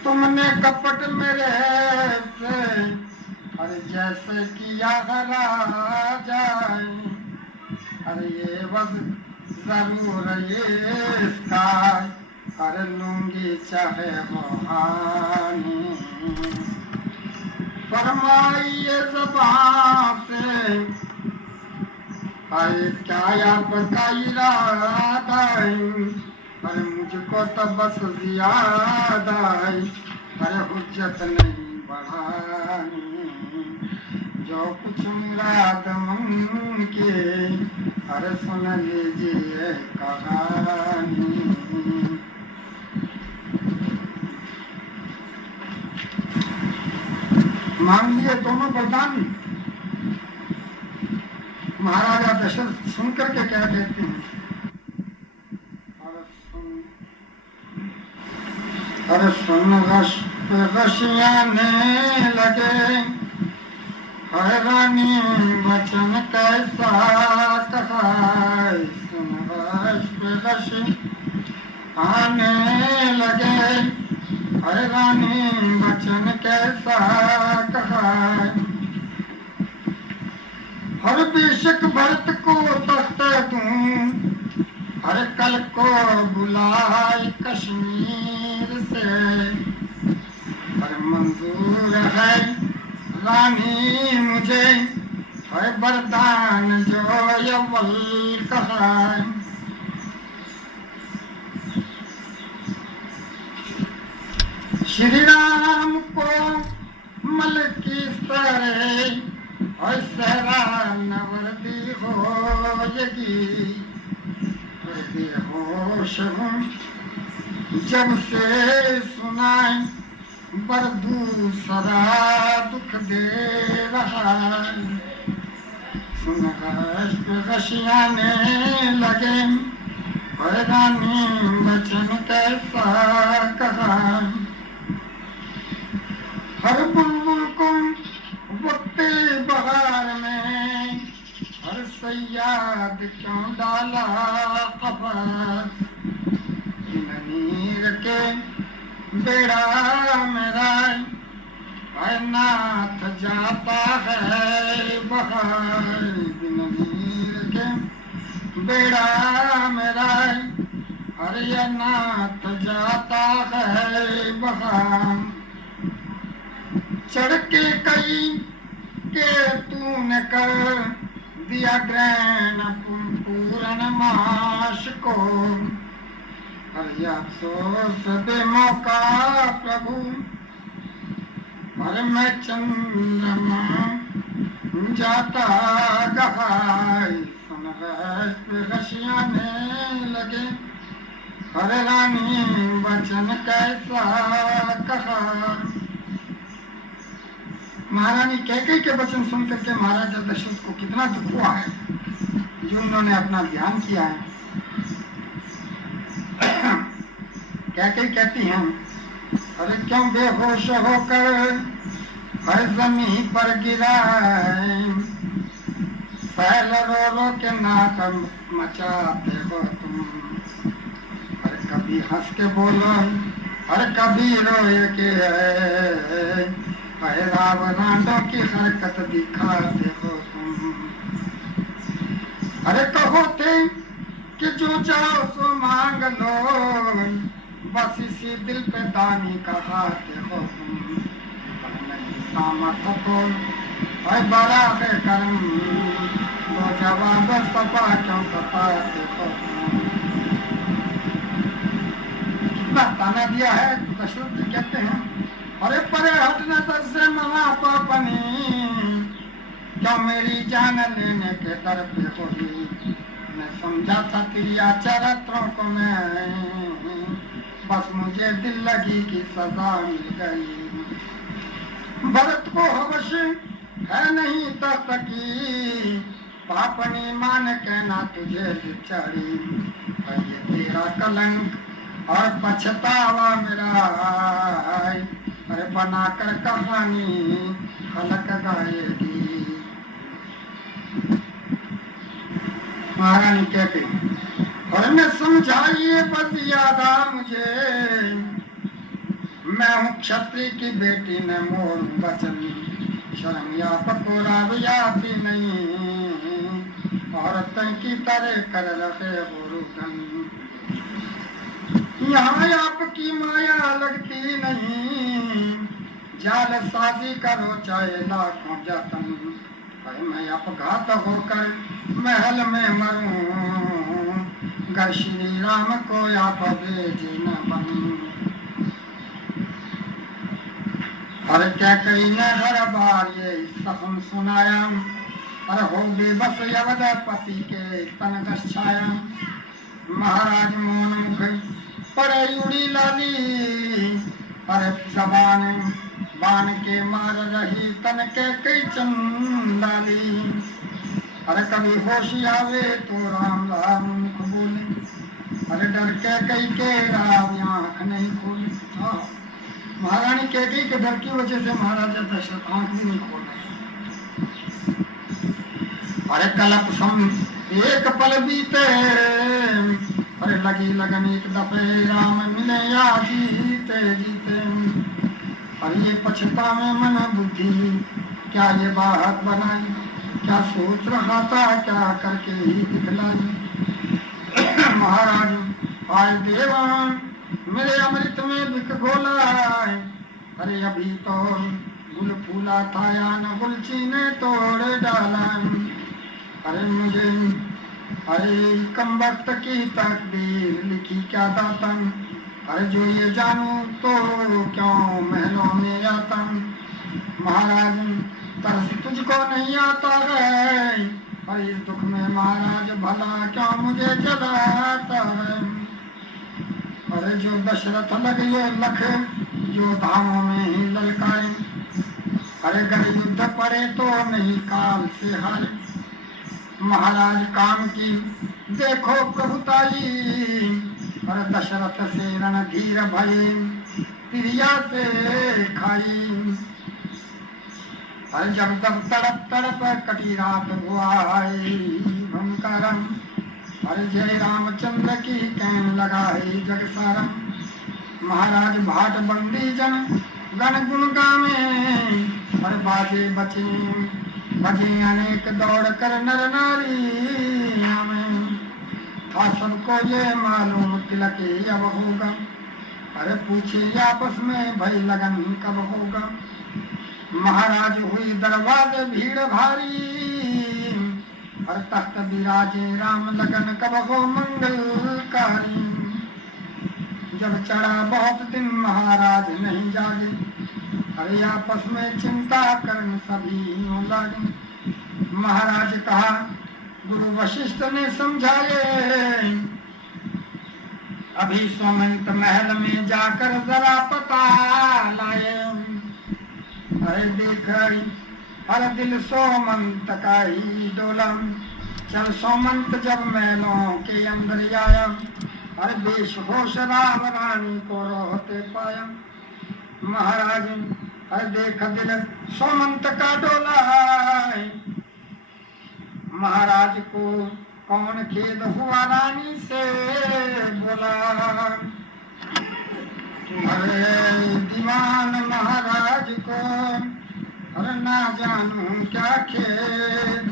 तुमने कपट मेरे से हर जैसे किया राजा हर ये वक्त जरूर ये इसका कर लूंगी चाहे वो हानि। फरमाइए ज़बान से अरे क्या आपका इरादा अरे मुझको तो बस ज़ियादा अरे हुज्जत नहीं बढ़ानी। जो कुछ मुराद मन के अरे सुन लीजिए कहानी। मान लिए दोनों वरदान। महाराजा दशरथ सुनकर के क्या कहते हैं, अरे सुन रशियाने लगे हैरानी वचन कैसा कहा। सुन आने लगे। अरे रानी वचन कैसा कहा, हर बेशक भरत को तख्त दूं, हर कल को बुलाए कश्मीर से, पर मंजूर है रानी मुझे है वरदान जो अव्वल कहा। श्री राम को मल की तरह और सहरा नवर्दी होगी, बेहोश हूँ जब से सुनाए बर दूसरा दुख दे रहा। सुन गशियाने लगे, रानी वचन कैसा कहा, हर बुलबुल को वक्ते बहार में, हर सयाद क्यों डाला खबर, नीर के बेड़ा मेरा नाथ जाता है बहार, नीर के बेड़ा मेरा हरे नाथ जाता है बहार। चढ़ के कई के तूने कर दिया ग्रहण पूर्ण मास को, हर अफसोस दे मौका प्रभु, हर मैं चंद्रमा जाता गहाय। सुन गशियाने लगे, हर रानी वचन कैसा कहा। महारानी कैकेयी के वचन सुनकर के महाराजा दशरथ को कितना दुख हुआ है, जो उन्होंने अपना ध्यान किया है। कैकेयी कहती हैं, अरे क्यों बेहोश होकर हर जमीन पर गिरा, फैल रो रो के नाक मचाते हो तुम, अरे कभी हंस के बोलो हर कभी रोए के है, रावणाडों की हरकत दिखाते हो तुम। अरे कहो थे कि जो चाहो सो मांग लो, बस इसी दिल पे दानी कहाते हो तुम, नहीं सामर्थ तो है बड़ा बेकरम, तो जवाब सपा क्यों सताते हो तुम। कितना ताना दिया है। दशरथ जी कहते हैं, अरे परे हटने तक से मना पापनी, क्यों मेरी जान लेने के दर पे होगी। मैं समझा था तेरी चरित्रों को मैं, बस मुझे दिल लगी की सजा मिल गई। भरत को हवश है नहीं तो सकी, पापनी मान कहना तुझे चढ़ी, ये तेरा कलंक और पछतावा मेरा, अरे बनाकर कहानी खलक गाएगी। महारानी कहते, और मैं समझाइए बस यादा मुझे, मैं हूँ क्षत्रिय की बेटी न मोर बचन, शर्म या पकोरा आती नहीं, औरतें की तरह कर रहे हो रुदन। यहाँ आपकी माया लगती नहीं, जाल साजी करो चाहे लाखों जतन, मैं अपघात होकर महल में मरूं, घर श्री राम को आप भेजे न बनूं। हर क्या कही न हर बार ये सहम सुनाया, हर हो बेबस यवदपति के तन छाया। महाराज मोहन मुख पड़े उड़ी लाली, हर जबान बाण के मार रही तन के कई चंदाली। अरे कभी होश आवे तो राम राम मुख बोले, अरे डर के कई के राम आंख नहीं खोले। हाँ, महारानी कैकेयी के डर की वजह से महाराजा दशरथ आंख भी नहीं खोल रहे। अरे कलप सम एक पल बीते, अरे लगी लगन एक दफे राम मिले या जीते जीते, अरे ये पछतावे मन बुद्धि क्या ये बात बनाई, क्या सोच रहा था क्या करके ही दिखलाई। महाराज आए देवान मेरे अमृत में बिक घोला है, अरे अभी तो गुल फूला था या न गुलची ने तोड़ डाला। अरे मुझे अरे कम वक्त की तकदीर लिखी क्या दातन, अरे जो ये जानूं तो क्यों महलों में आता। महाराज तरस तुझको नहीं आता है, और इस दुख में महाराज भला क्यों मुझे जलाता है। अरे जो दशरथ लगे लख जो धामों में ही ललकाए, अरे गए युद्ध पड़े तो नहीं काल से हारे। महाराज काम की देखो प्रभुताई, और दशरथ से रणधीर भये प्रिया से खाई। अरे जब तब तड़प तड़प कटी रात हुआ भंकरम, अरे जय रामचंद्र की कहन लगा है जग सारम। महाराज भाट बंदी जन गण गुण गावे, अरे बाजे बचे बजे अनेक दौड़ कर नर नारी हमें, था सबको ये मालूम तिलक अब होगा, अरे पूछे आपस में भई लगन कब होगा। महाराज हुई दरबार भीड़ भारी, और तख्त विराजे राम लगन कब हो मंगलकारी। जब चढ़ा बहुत दिन महाराज नहीं जागे, अरे आपस में चिंता करन सभी लागे। महाराज कहा गुरु वशिष्ठ ने समझाए, अभी सोमंत महल में जाकर जरा पता लाए। अरे देख हर दिल सोमंत का ही डोलम, चल सोमंत जब महलों के अंदर आया, अरे बेशहोश राम रानी को रोते पाया। महाराज अरे देख दिल सोमंत का डोला है, महाराज को कौन खेद हुआ रानी से बोला। अरे दीवान महाराज को अरे ना जानू क्या खेद,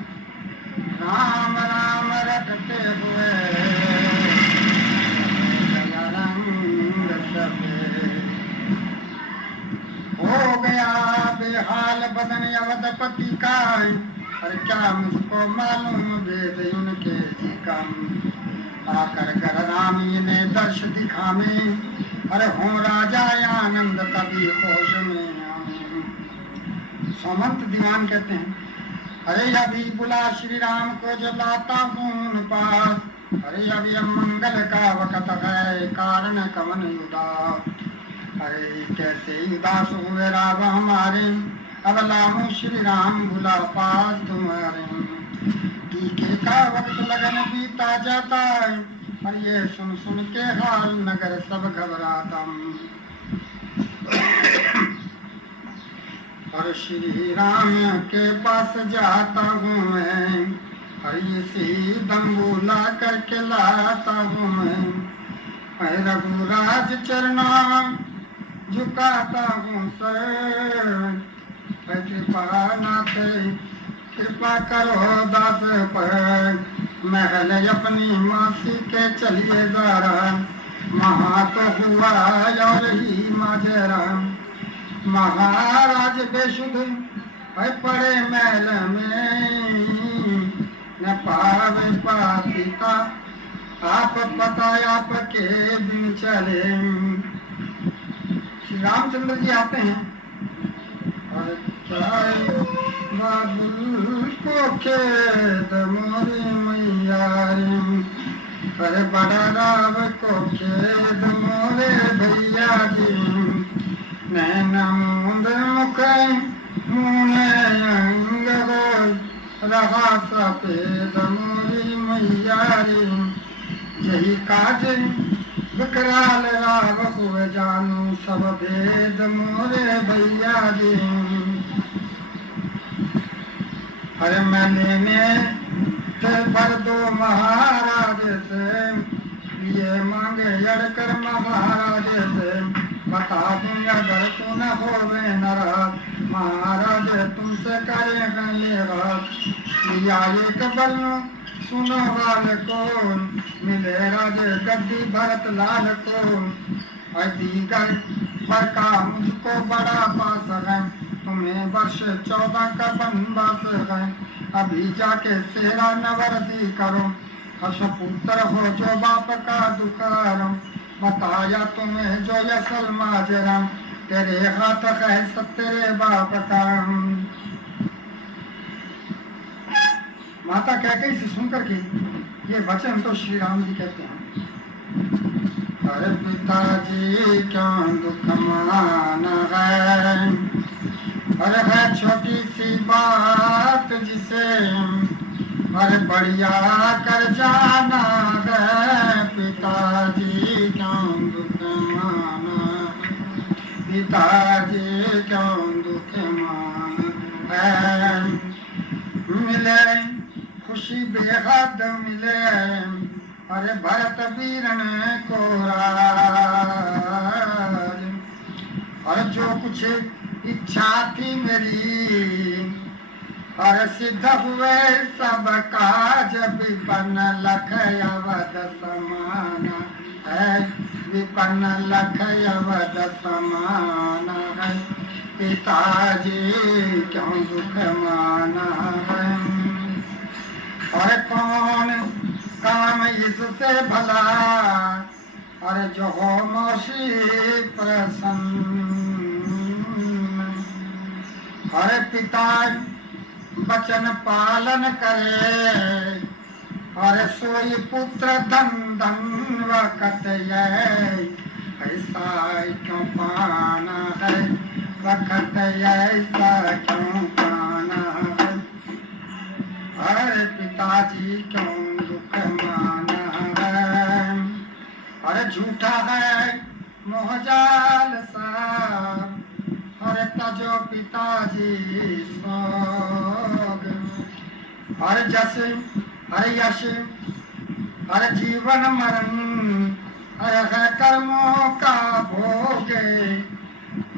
राम राम रटते हुए हो गया बेहाल बदन अवधपति का, अरे क्या मुझको मालूम वेद उनके जी का। आकर कर रामी ने दर्श दिखावे, अरे हो राजा आनंद तभी होश में आवे। सोमंत दीवान कहते हैं, अरे अभी बुला श्री राम को जो लाता हूँ उन पास, अरे अभी मंगल का वक़्त है कारण कवन उदास। अरे कैसे उदास हुए राव हमारे, अब लाऊं श्री राम बुला पास तुम्हारे। टीके का वक्त लगन बीता जाता है, और ये सुन सुन के हाल नगर सब घबराता। और श्री राम के पास जाता हूँ मैं, और इसी दम्बूला करके लाता हूँ मैं। रघुराज चरणा झुकाता हूँ सर, कृपानाथ कृपा करो दास पर। महल अपनी मासी के चलिए जा रहा, महा तो हुआ और ही माजरा। महाराज बेशुद्ध है पड़े महल में, न पावे पापिता आप पता आपके बिन चले। श्री रामचंद्र जी आते हैं, और बाबुल को खेद मोरी मैया, अरे बड़ा राव को खेद मोरे भैया जी। नैन मुंद मुख मुने अंग रहा सफेद मोरी मैया, यही काज विकराल राव हुए जानू सब भेद मोरे भैया जी। अरे मैं लेने थे भर दो महाराज से, ये मांगे अड़कर महाराज से, बता दूंगा अगर तू न होवे नाराज, महाराज तुमसे करेगा ये रात। लिया एक बल्लू सुनो वाल को, मिले राजे गद्दी भरत लाल को। दीगर पर का मुझको बड़ा पास है, तुम्हें वर्ष 14 का बनवास है। अभी जाके सेरा नवरदी करो, पुत्र हो जो बाप का दुखारो। बताया तुम्हें जो यसल माजरा, तेरे हाथ है सब तेरे बाप का। माता कैकेयी से सुनकर के ये वचन तो श्री राम जी कहते हैं, अरे पिताजी क्यों दुख माना है, अरे है छोटी सी बात जिसे अरे बढ़िया कर जाना है। पिताजी क्यों दुख माना, पिताजी क्यों दुख माना है। मिले खुशी बेहद मिले, अरे भरत वीरन को राज। और जो कुछ इच्छा थी मेरी, और सिद्ध हुए सब काज। विपन्न लख अवध समाना है, विपन्न लख अवध समाना है। पिताजी क्यों दुख माना है, और कौन काम इससे भला, अरे जो हो मौसी प्रसन्न। अरे पिता वचन पालन करे, और सोई पुत्र धन धन वकत ऐसा क्यों पाना है, वकत ऐसा क्यों पाना है। अरे पिताजी क्यों दुख माना है, अरे झूठा है मोहजाल सा, अरे तजो पिताजी सोग। अरे जस अरे यश अरे जीवन मरण, अरे है कर्मों का भोगे।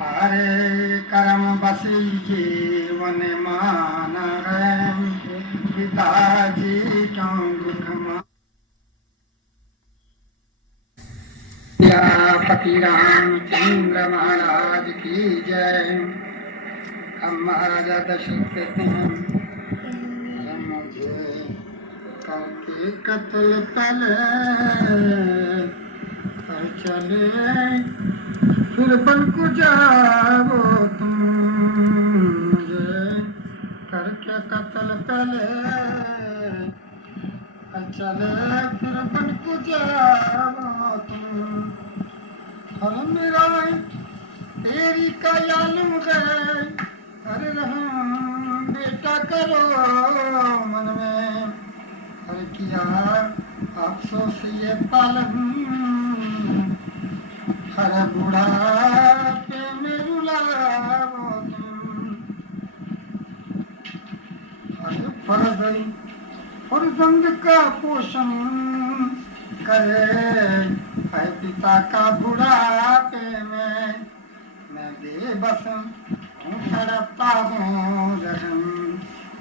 अरे कर्म बसी जीवन माना है, पिताजी क्यों दुख माना। पति रामचंद्र महाराज की जय। हम महाराजा दशरथ कहते हैं, मुझे करके कत्ल पले पर चले, फिर बन को जाओ तुम। मुझे करके कत्ल पले चले, फिर बन को जाओ तुम। और मेरा तेरी कयालम है, अरे रहम बेटा करो मन में। अरे किया अफसोस ये पालन, हर बूढ़ा पे में रुलाओ तुम। अरे फर्जंद का पोषण करे, है पिता का बुढ़ापे में। मैं बेबस हूँ तड़पता हूँ रहम,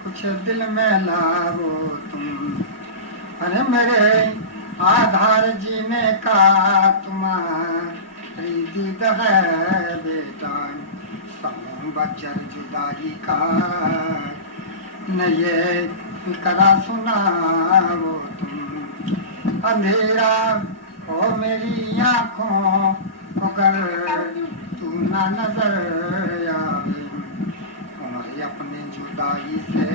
कुछ दिल में लाओ तुम। अरे मेरे आधार जीने का तुम्हारी दीद है बेटा, समूह बच्चर जुदाई का न ये करा सुनाओ तुम। अंधेरा हो मेरी आँखों को कर तू ना नजर आवे, तुम्हारी अपनी जुदाई से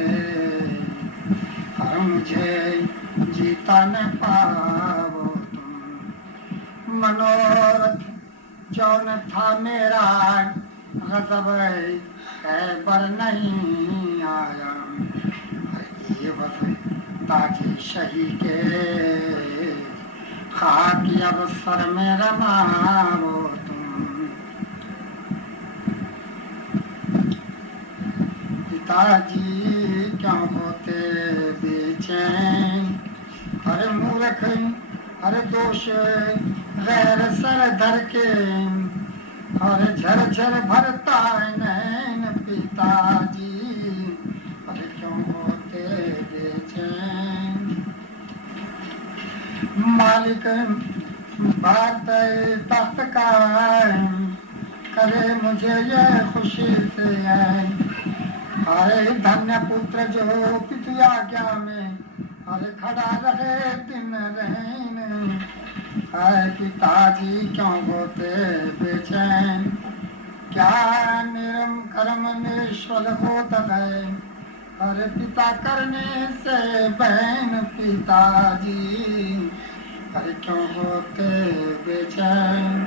हर मुझे जीता न पाओ तुम। मनोरथ जौन था मेरा गजब है बर नहीं आया, ये बस ताजी शही के खाकी अवसर में रमाओ तुम। पिताजी क्यों होते बेचैन, अरे मूर्ख अरे दोष गैर सर धर के, और झरझर भरता है नैन पिताजी, अरे क्यों होते बेचैन। मालिक भारत तख्त का करे मुझे ये खुशी से है, अरे धन्य पुत्र जो पिता आज्ञा में, अरे खड़ा रहे दिन रैन, अरे पिताजी क्यों होते बेचैन। क्या निरम कर्म निष्फल होता है, अरे पिता करने से बहन पिताजी, अरे क्यों होते बेचैन।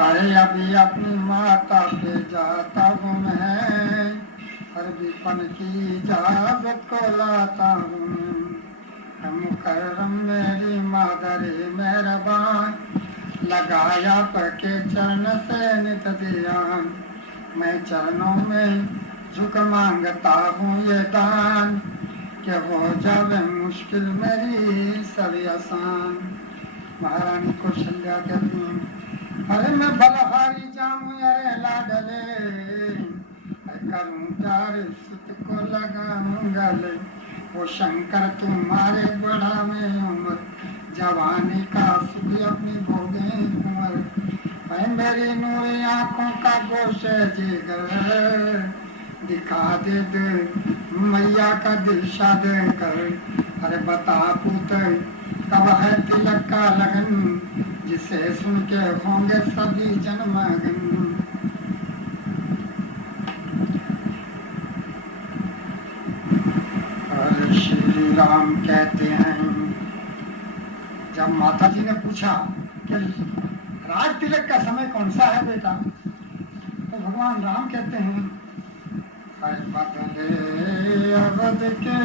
अरे अभी अपनी माता पे जाता हूँ मैं, हर विपन की इजाजत को लाता हूँ। मुकर्रम मेरी मादरे मेहरबान, लगाया पके चरण से नित ध्यान, मैं चरणों में झुक मांगता हूँ ये दान, कि हो जावे मुश्किल मेरी सभी आसान। महारानी कौशल्या कहती हैं, अरे मैं बलहारी जाऊं अरे लाडले, करूं प्यार सुत को लगाऊं गले, वो शंकर तुम्हारे बढ़ा में उम्र, जवानी का सुख अपनी भोगे उम्र, मेरी नूरी आंखों का गोश जिगर, दिखा दे मैया का दिशा दे कर, अरे बता पुत्र कब है तिलक का लगन, जिसे सुन के होंगे सभी जनमगन। और श्री राम कहते हैं, जब माता जी ने पूछा कि राज तिलक का समय कौन सा है बेटा, तो भगवान राम कहते हैं, बदले अवध के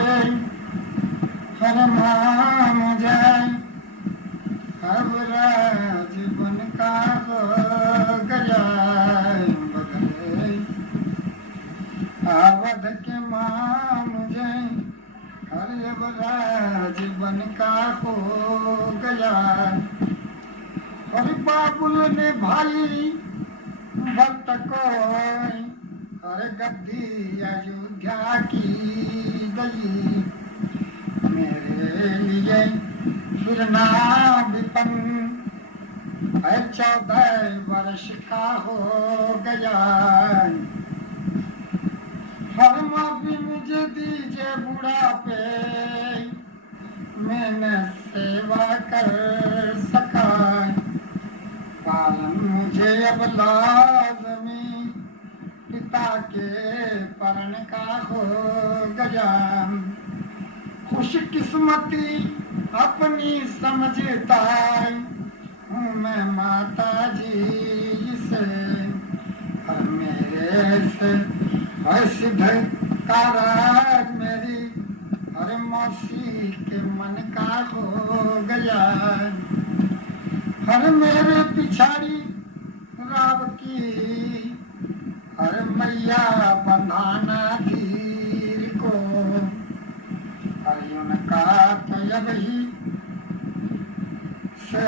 हर माम जाए, अब राज बन का हो गया। बदले अवध के माम जाए, हर अब राज बन का हो गया। और बाबुल ने भाई भक्त को, अरे गद्दी अयोध्या की गई, मेरे लिए फिर ना विपन, 14 वर्ष का हो गया। हम भी मुझे दीजिए बुढ़ापे, मैंने सेवा कर सका, पालन मुझे अब लाजमी, पिता के परण का हो गया। खुश किस्मती अपनी समझता हूँ मैं माता जी से, और मेरे से सिद्ध का राज मेरी, और मौसी के मन का हो गया। हर मेरे पिछाड़ी राव की, हर मैया बंधाना धीर को, हर उनका तब ही से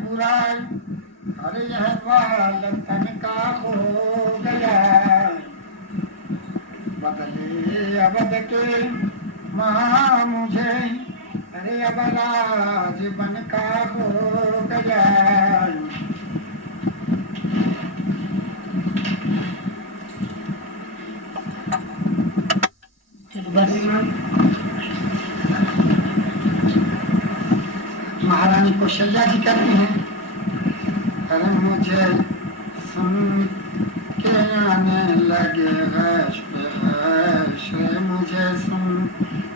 बुराई, अरे यह बाल तन का हो गया। बदले अवध के मां मुझे, अरे अब राज बन का हो गया। महारानी कौशल्या जी कहती हैं, अरे मुझे सुन के आने लगे हर्ष पे हर्ष, मुझे सुन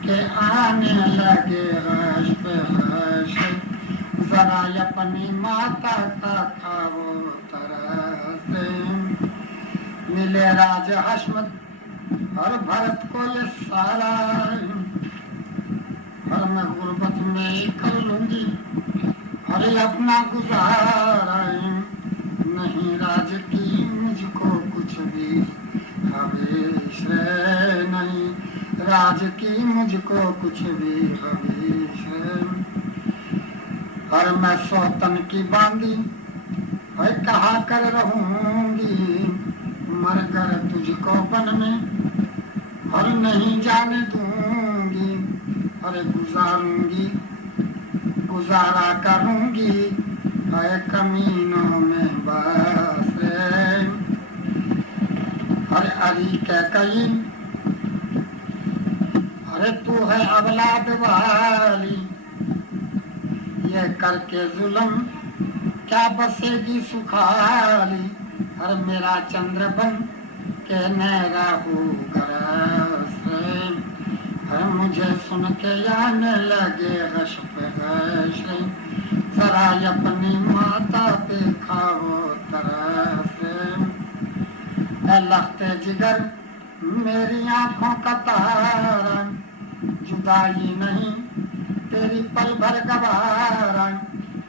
के आने लगे हर्ष पे हर्ष, जरा अपनी माता का था वो तरह से, मिले राज हशमत और भरत को ये सारा, और मैं गुर्बत में कर लूंगी अरे अपना गुजारा, नहीं राज की मुझको कुछ भी हवीश है, नहीं राज की मुझको कुछ भी हवीश है। और मैं सौतन की बांधी है कहा कर रहूंगी, मर कर तुझको बन में और नहीं जाने दूंगी। अरे गुजारूंगी गुजारा करूंगी है कमीनों में बस रे। अरे अली क्या कही, अरे तू है औलाद वाली, ये करके जुल्म क्या बसेगी सुखाली। अरे मेरा चंद्र बन के न राहु गरस रे। अरे मुझे सुन के आने लगे गश पे गश, जरा अपनी माता पे खाओ तरस रे। लखते जिगर मेरी आंखों का तारा, जुदाई नहीं तेरी पल भर गवारा।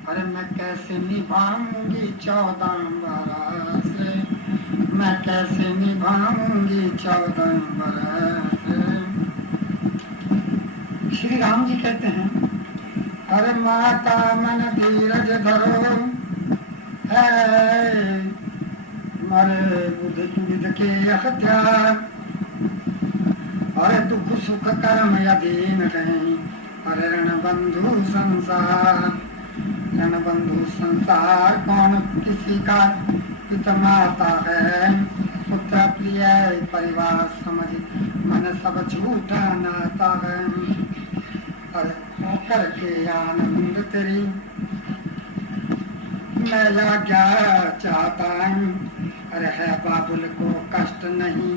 अरे मैं कैसे निभाऊंगी 14 बरस, मैं कैसे निभाऊंगी 14 बरस। श्री राम जी कहते हैं, अरे माता मन धीरज धरो है, मरे बुध विध के अख्तियार। अरे दुख सुख कर्म अधीन नहीं, अरे रणबंधु संसार। रणबंधु संसार कौन किसी का पिता माता है, पुत्र प्रिय परिवार समझ मन सब झूठा नाता है। अरे होकर के आनंद तेरी मैं आज्ञा चाहता हूँ। अरे है बाबुल को कष्ट नहीं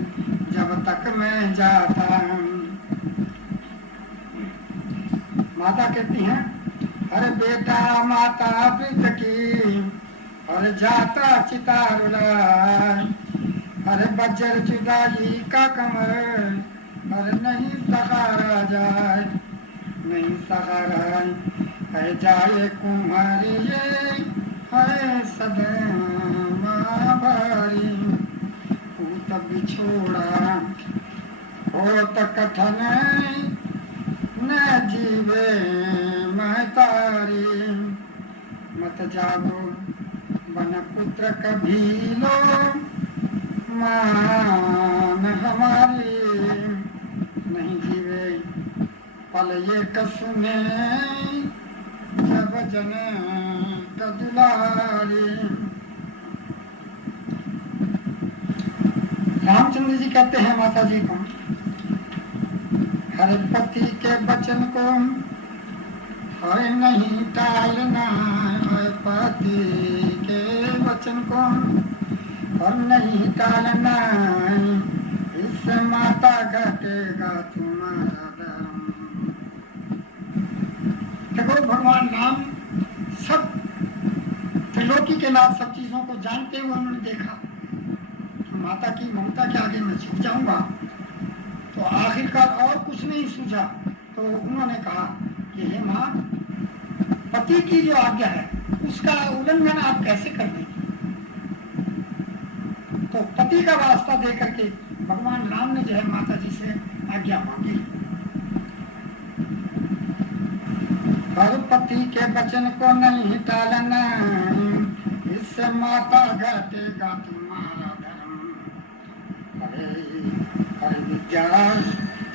जब तक मैं जाता हूँ। माता कहती हैं, अरे बेटा माता पिता की, अरे जाता चिता रुलाए। अरे बज्जर जुदाई का कमर, अरे नहीं सहारा जाए, नहीं सहारा है जाए कुम्हारी ये है सदमा भारी। पूत बिछोड़ा हो तो कथन न जीवे महतारी। मत जागो बन पुत्र कभी लो मान हमारी। नहीं जीवे पल ये कसुने जब जने कदुलारी। रामचंद्र जी कहते हैं माता जी को, हर पति के वचन को हर नहीं टालना, हर पति के वचन को और नहीं टालना। इससे माता घटेगा तुम्हारा धर्म। देखो भगवान राम सब त्रिलोकी के नाथ सब चीजों को जानते हुए उन्होंने देखा माता की ममता के आगे मैं झुक जाऊंगा, तो आखिरकार और कुछ नहीं सूझा। तो उन्होंने कहा कि हे माँ, पति की जो आज्ञा है उसका उल्लंघन आप कैसे कर देंगे। तो पति का वास्ता दे करके भगवान राम ने जो है माता जी से आज्ञा मांगी। हर पति के वचन को नहीं टालना, इससे माता घटेगा तुम्हारा धर्म। हरे विद्या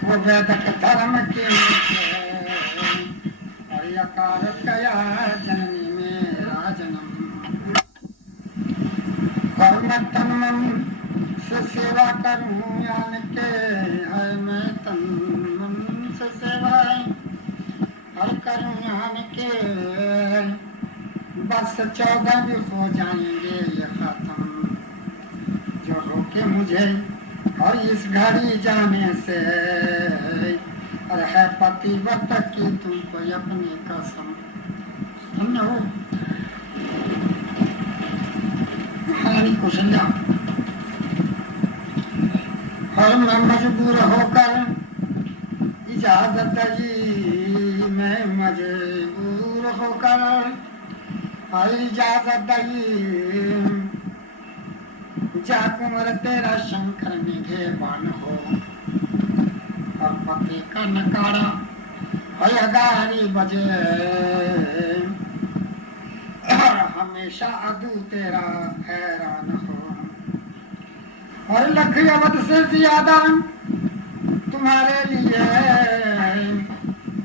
वो वैदिक धर्म के अकार कया जननी मेरा जन्म। और मैं तन मन से सेवा करूं यान के, है मैं तन मन से सेवा और करूं यान के। बस 14 भी हो जाएंगे ये खत्म, जो रोके मुझे और इस घड़ी जाने से। और है पतिव्रत की तुमको अपनी कसम। समझो रानी कौशल्या, और मैं मजबूर होकर इजाजत दी, मैं मजबूर होकर इजाजत दी। जा कुंवर तेरा शंकर निधे बान हो, और पति का नकारा गारी बजे। हमेशा अदू तेरा हैरान हो। और लख अवध से ज्यादा तुम्हारे लिए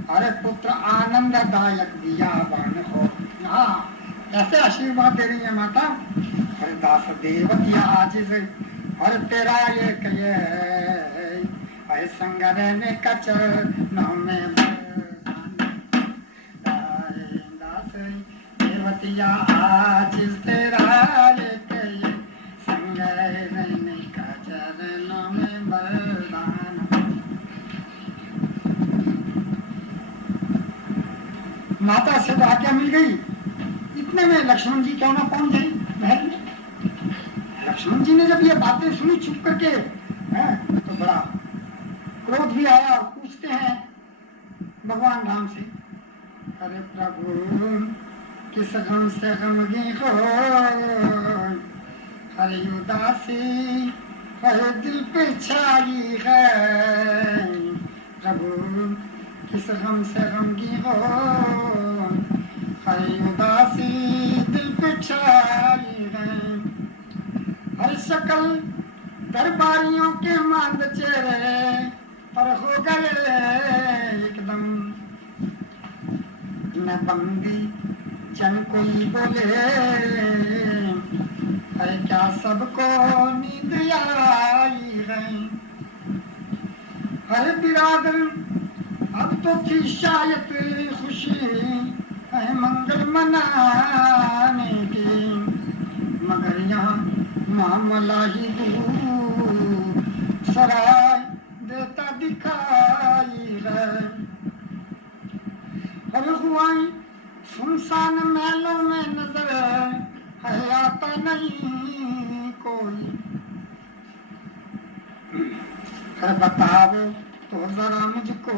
अरे पुत्र आनंददायक बियाबान हो। हाँ, ऐसे आशीर्वाद दे रही है माता। अरे दास देवती आज से और तेरा ये कहे अरे संग रहने का चरणों में दास देवतिया आज तेरा ये कहे संग रहने का चरणों में वरदान। माता से तो आज्ञा मिल गई। इतने में लक्ष्मण जी क्यों ना पहुंच गए महल में। लक्ष्मण जी ने जब ये बातें सुनी चुप करके तो बड़ा क्रोध भी आया। और पूछते हैं भगवान राम से, अरे प्रभु किस गम से गमगी हो, हरे उदासी हरे दिल पे छाई है। प्रभु किस गम से गमगी हो, हरे उदासी दिल पे छाई है। हर शकल दरबारियों के मांद चेहरे पर हो गए एकदम। न बंदी जन कोई बोले है क्या सबको नींद आई है। हर बिरादर अब तो थी शायद खुशी है मंगल मनाने की, मगर यहाँ मामला ही सराय देता दिखाई है। अरे हुआई सुनसान महलों में नजर है आता नहीं कोई। है बताओ तो जरा मुझको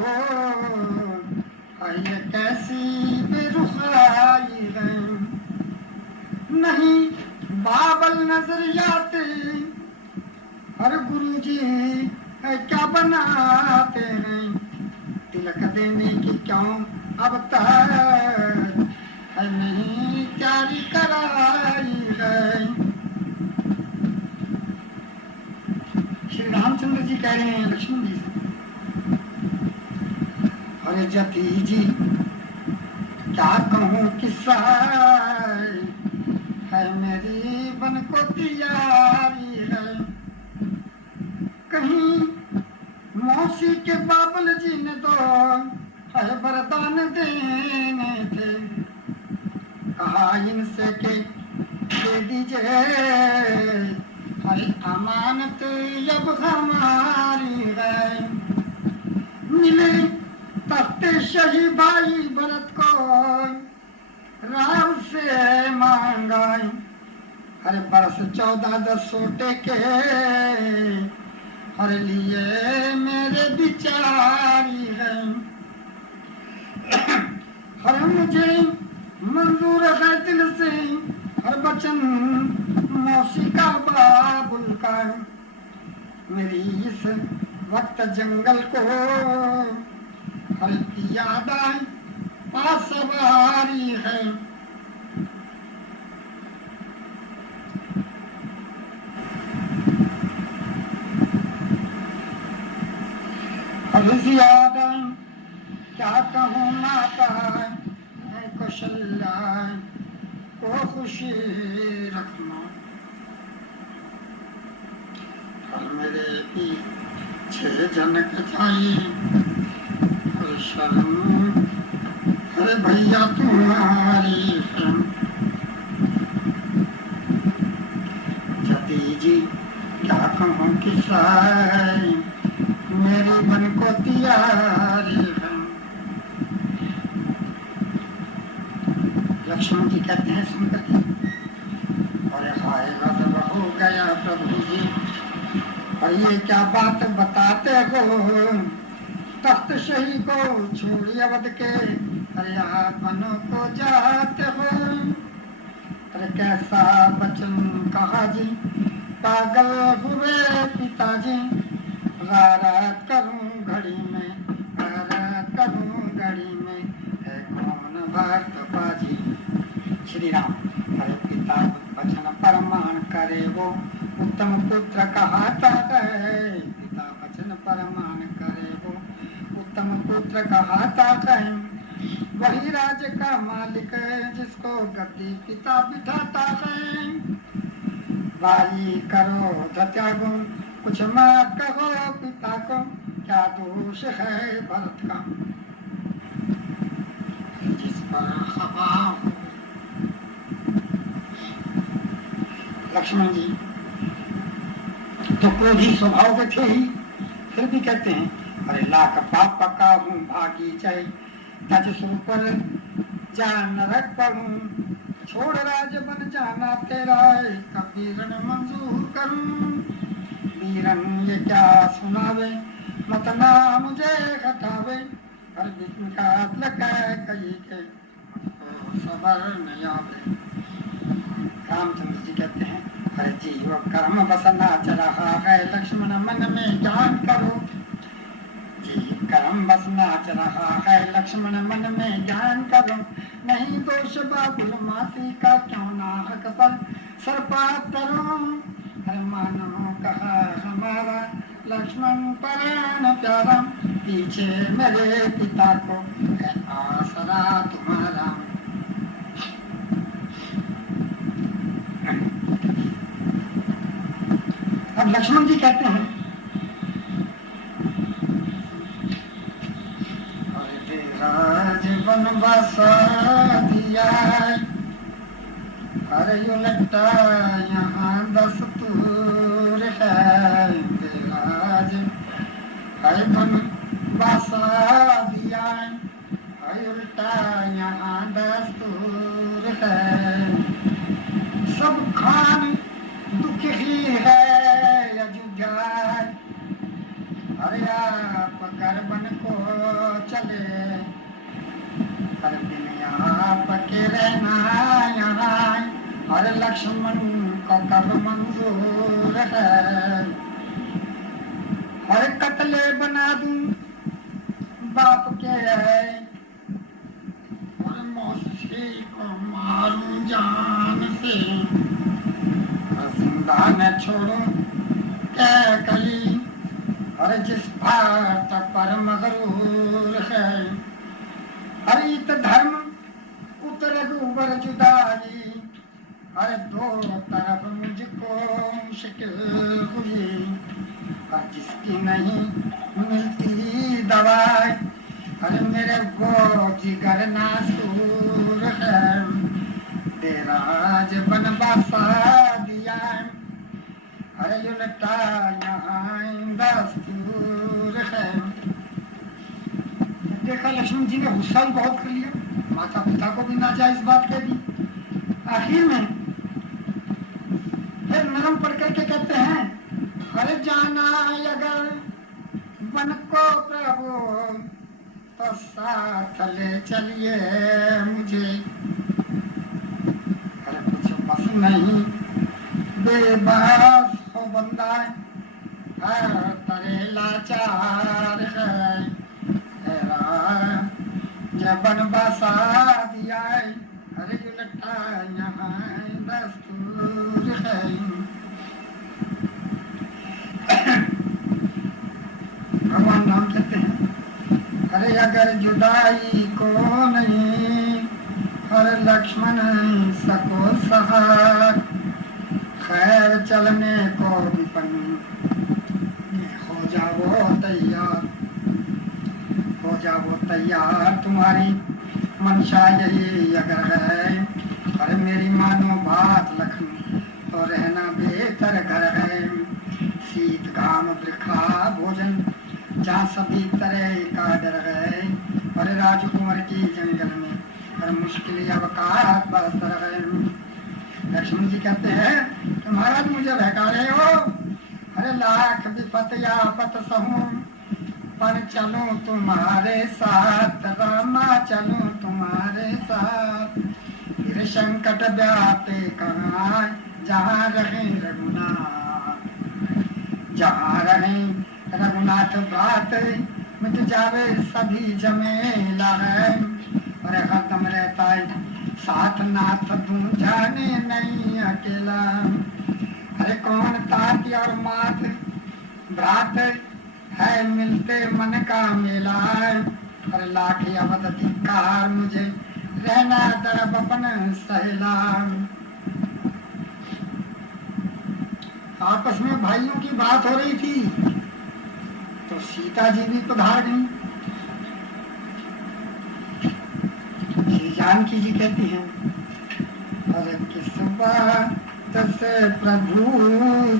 ये कैसी बेरुखाई है। नहीं बाबल नजरियाते हर गुरुजी है क्या बनाते हैं। तिलक देने की क्यों अब तक है नहीं तैयारी कराई है। श्री रामचंद्र जी कह रहे हैं लक्ष्मण जी से, अरे जती जी क्या कहूँ किस्सा है मेरी बन को तैयारी है। कहीं मौसी के बाबल जी ने तो है वरदान देने थे, कहा इनसे के दे दीजिए हर अमानत अब हमारी है। मिले तख्ते शही भाई भरत को राम से मांगा। हर बरस 14 सोटे के हर लिए मेरे विचारी है। हर मुझे मंजूर है दिल से हर बचन मौसी का बाबुल का। मेरी इस वक्त जंगल को हर की याद आए पास सवारी है। याद क्या कहूँ माता कौशल्या को खुशी रखना। हर मेरे पीछे जनक जाई शर्म अरे भैया तुम्हारी शर्म। जती जी क्या कहूँ किस्सा मेरी मन को तैयारी है। लक्ष्मण जी कहते हैं सुनकर के, अरे हाय गजब हो गया प्रभु जी, और ये क्या बात बताते हो। तख्त शही को छोड़ी अवध के अरे आपनों को जाते हो। अरे कैसा बचन कहा जी, पागल हुए पिताजी। गारत करूं घड़ी में, गारत करूं घड़ी में, है कौन भक्त बाजी। श्री राम। पिता वचन परमान करे वो उत्तम पुत्र कहाता है। पिता वचन परमान करे वो उत्तम पुत्र कहाता है। वही राज्य का मालिक है जिसको गद्दी पिता बिठाता है। भाई करो त्यागो कुछ मत कहो पिता को, क्या दोष है भरत का जिस पर खफा हो। लक्ष्मण जी तो क्रोधी स्वभाव के थे ही, फिर भी कहते हैं अरे लाख पाप पका हूँ भागी जय तज सुर पर जान नरक पर हूँ। छोड़ राज बन जाना तेरा कबीरन मंजूर करूं। वीरन ये क्या सुनावे मत ना मुझे हटावे। हर विष्णु का कही के सबर नहीं आवे। रामचंद्र जी कहते हैं अरे जीव कर्म बसना रहा है लक्ष्मण मन में ज्ञान करो। जीव कर्म बसना रहा है लक्ष्मण मन में ज्ञान करो। नहीं दोष बाबुल माती का क्यों ना हक पर सरपात करो। हर मानो कहा हमारा लक्ष्मण प्राण प्यारा। पीछे मेरे पिता को है आसरा तुम्हारा। अब लक्ष्मण जी कहते हैं राज बनवास दिया अरे उलटा यहाँ दस्तूर है। राज है बनवास दिया है उल्टा यहाँ दस्तूर है। सब खान दुख ही है अयोध्या। अरे आप कर बन को चले हर दिन आप के रहना यहाँ। अरे लक्ष्मण को कब मंजूर है। हर कतले बना दूं बाप के है। और मौसी को मारूं जान से। जिंदा न छोड़ूं क्या कली। और जिस भारत पर मगरूर है। हरित धर्म उतर रघुवर जुदाई। हर दो तरफ मुझको मुश्किल हुई। और जिसकी नहीं मिलती दवाई। अरे मेरे वो जिगर नासूर है। तेरा आज बनवासा दिया अरे उल्टा यहाँ दस्तूर है। देखा लक्ष्मण जी ने गुस्सा भी बहुत कर लिया, माता पिता को भी नाजायज बात कह दी। आखिर में फिर नरम पढ़ करके कहते हैं अरे जाना अगर वन को प्रभु तो साथ ले चलिए मुझे। अरे कुछ बस नहीं बेबस हो बंदा हर तरह लाचार है। जब बनवासा दिया अरे उल्टा यहाँ दस्तूर है। भगवान राम कहते हैं अरे अगर जुदाई को नहीं हर लक्ष्मण सको सहार। खैर चलने को विपन हो जाओ तैयार। हो जाओ तैयार तुम्हारी मंशा यही अगर है। अरे मेरी मानो बात लखनऊ तो रहना बेहतर घर है। शीत घाम वृखा भोजन जहाँ सभी तरह का डर है। अरे राजकुमार की जंगल में हर मुश्किल अवकाश बरतर है। लक्ष्मण जी कहते हैं कि महाराज मुझे बहका रहे हो। अरे लाख विपत आफत सहूं पर चलूं तुम्हारे साथ। रामा चलूं तुम्हारे साथ। फिर संकट व्यापे कहाँ जहाँ रहे रघुनाथ। जहाँ रहे रघुनाथ बात मिट जावे सभी झमेला है। और हरदम रहता है साथ नाथ दूं जाने नहीं अकेला। अरे कौन तात और मात भ्रात है मिलते मन का मेला। अरे लाख अवध धिक्कार मुझे रहना दरब अपन सहेला। आपस में भाइयों की बात हो रही थी तो सीता जी भी पधार गई। श्री जानकी जी कहती हैं, अरे किस बात से प्रभु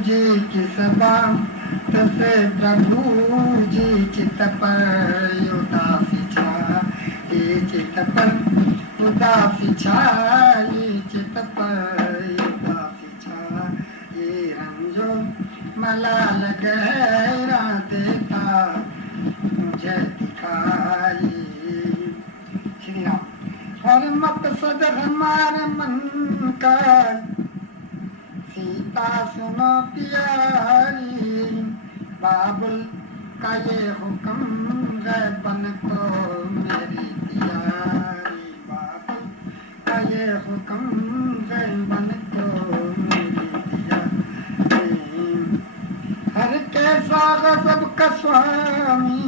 जी किस बात से प्रभु जी चित्त पर उदासी छाई चित्त पर उदासी छाई चित्त पर उदासी छाई रंजो मलाल गहरा देता मुझे दिखाई। श्री राम। और मकसद हमारे मन का सीता सुनो प्यारी बाबुल का ये हुक्म है बन को मेरी प्यारी बाबुल का ये हुक्म है बन को मेरी प्यारी। हर कैसा गजब का स्वामी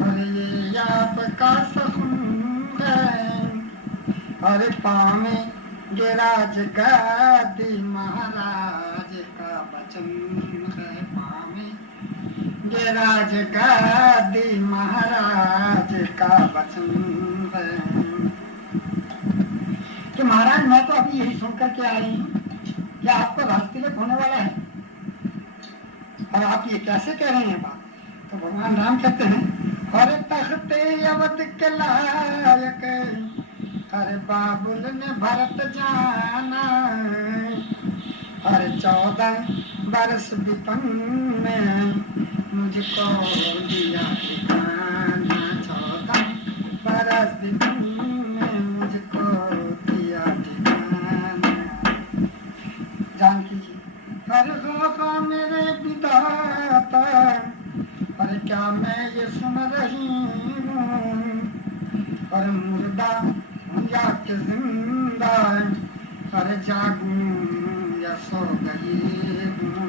और ये आपका सखुन है। हर पामे गिराज गादी महाराज का वचन है। पामे गिराज गादी महाराज का वचन है कि महाराज मैं तो अभी यही सुनकर के आई हूँ कि आपका राजतिलक होने वाला है और आप ये कैसे कह रहे हैं बात। तो भगवान राम कहते हैं, हर तख्ते अवध के लायक हर बाबुल ने भरत जाना। हर 14 बरस विपन में मुझको दिया ठिकाना। 14 बरस विपन में मुझको दिया ठिकाना। जानकी जी, हर खाका मेरे विधाता अरे क्या मैं ये सुन रही हूँ। और मुर्दा या के जिंदा अरे जागूं या सो गई हूँ।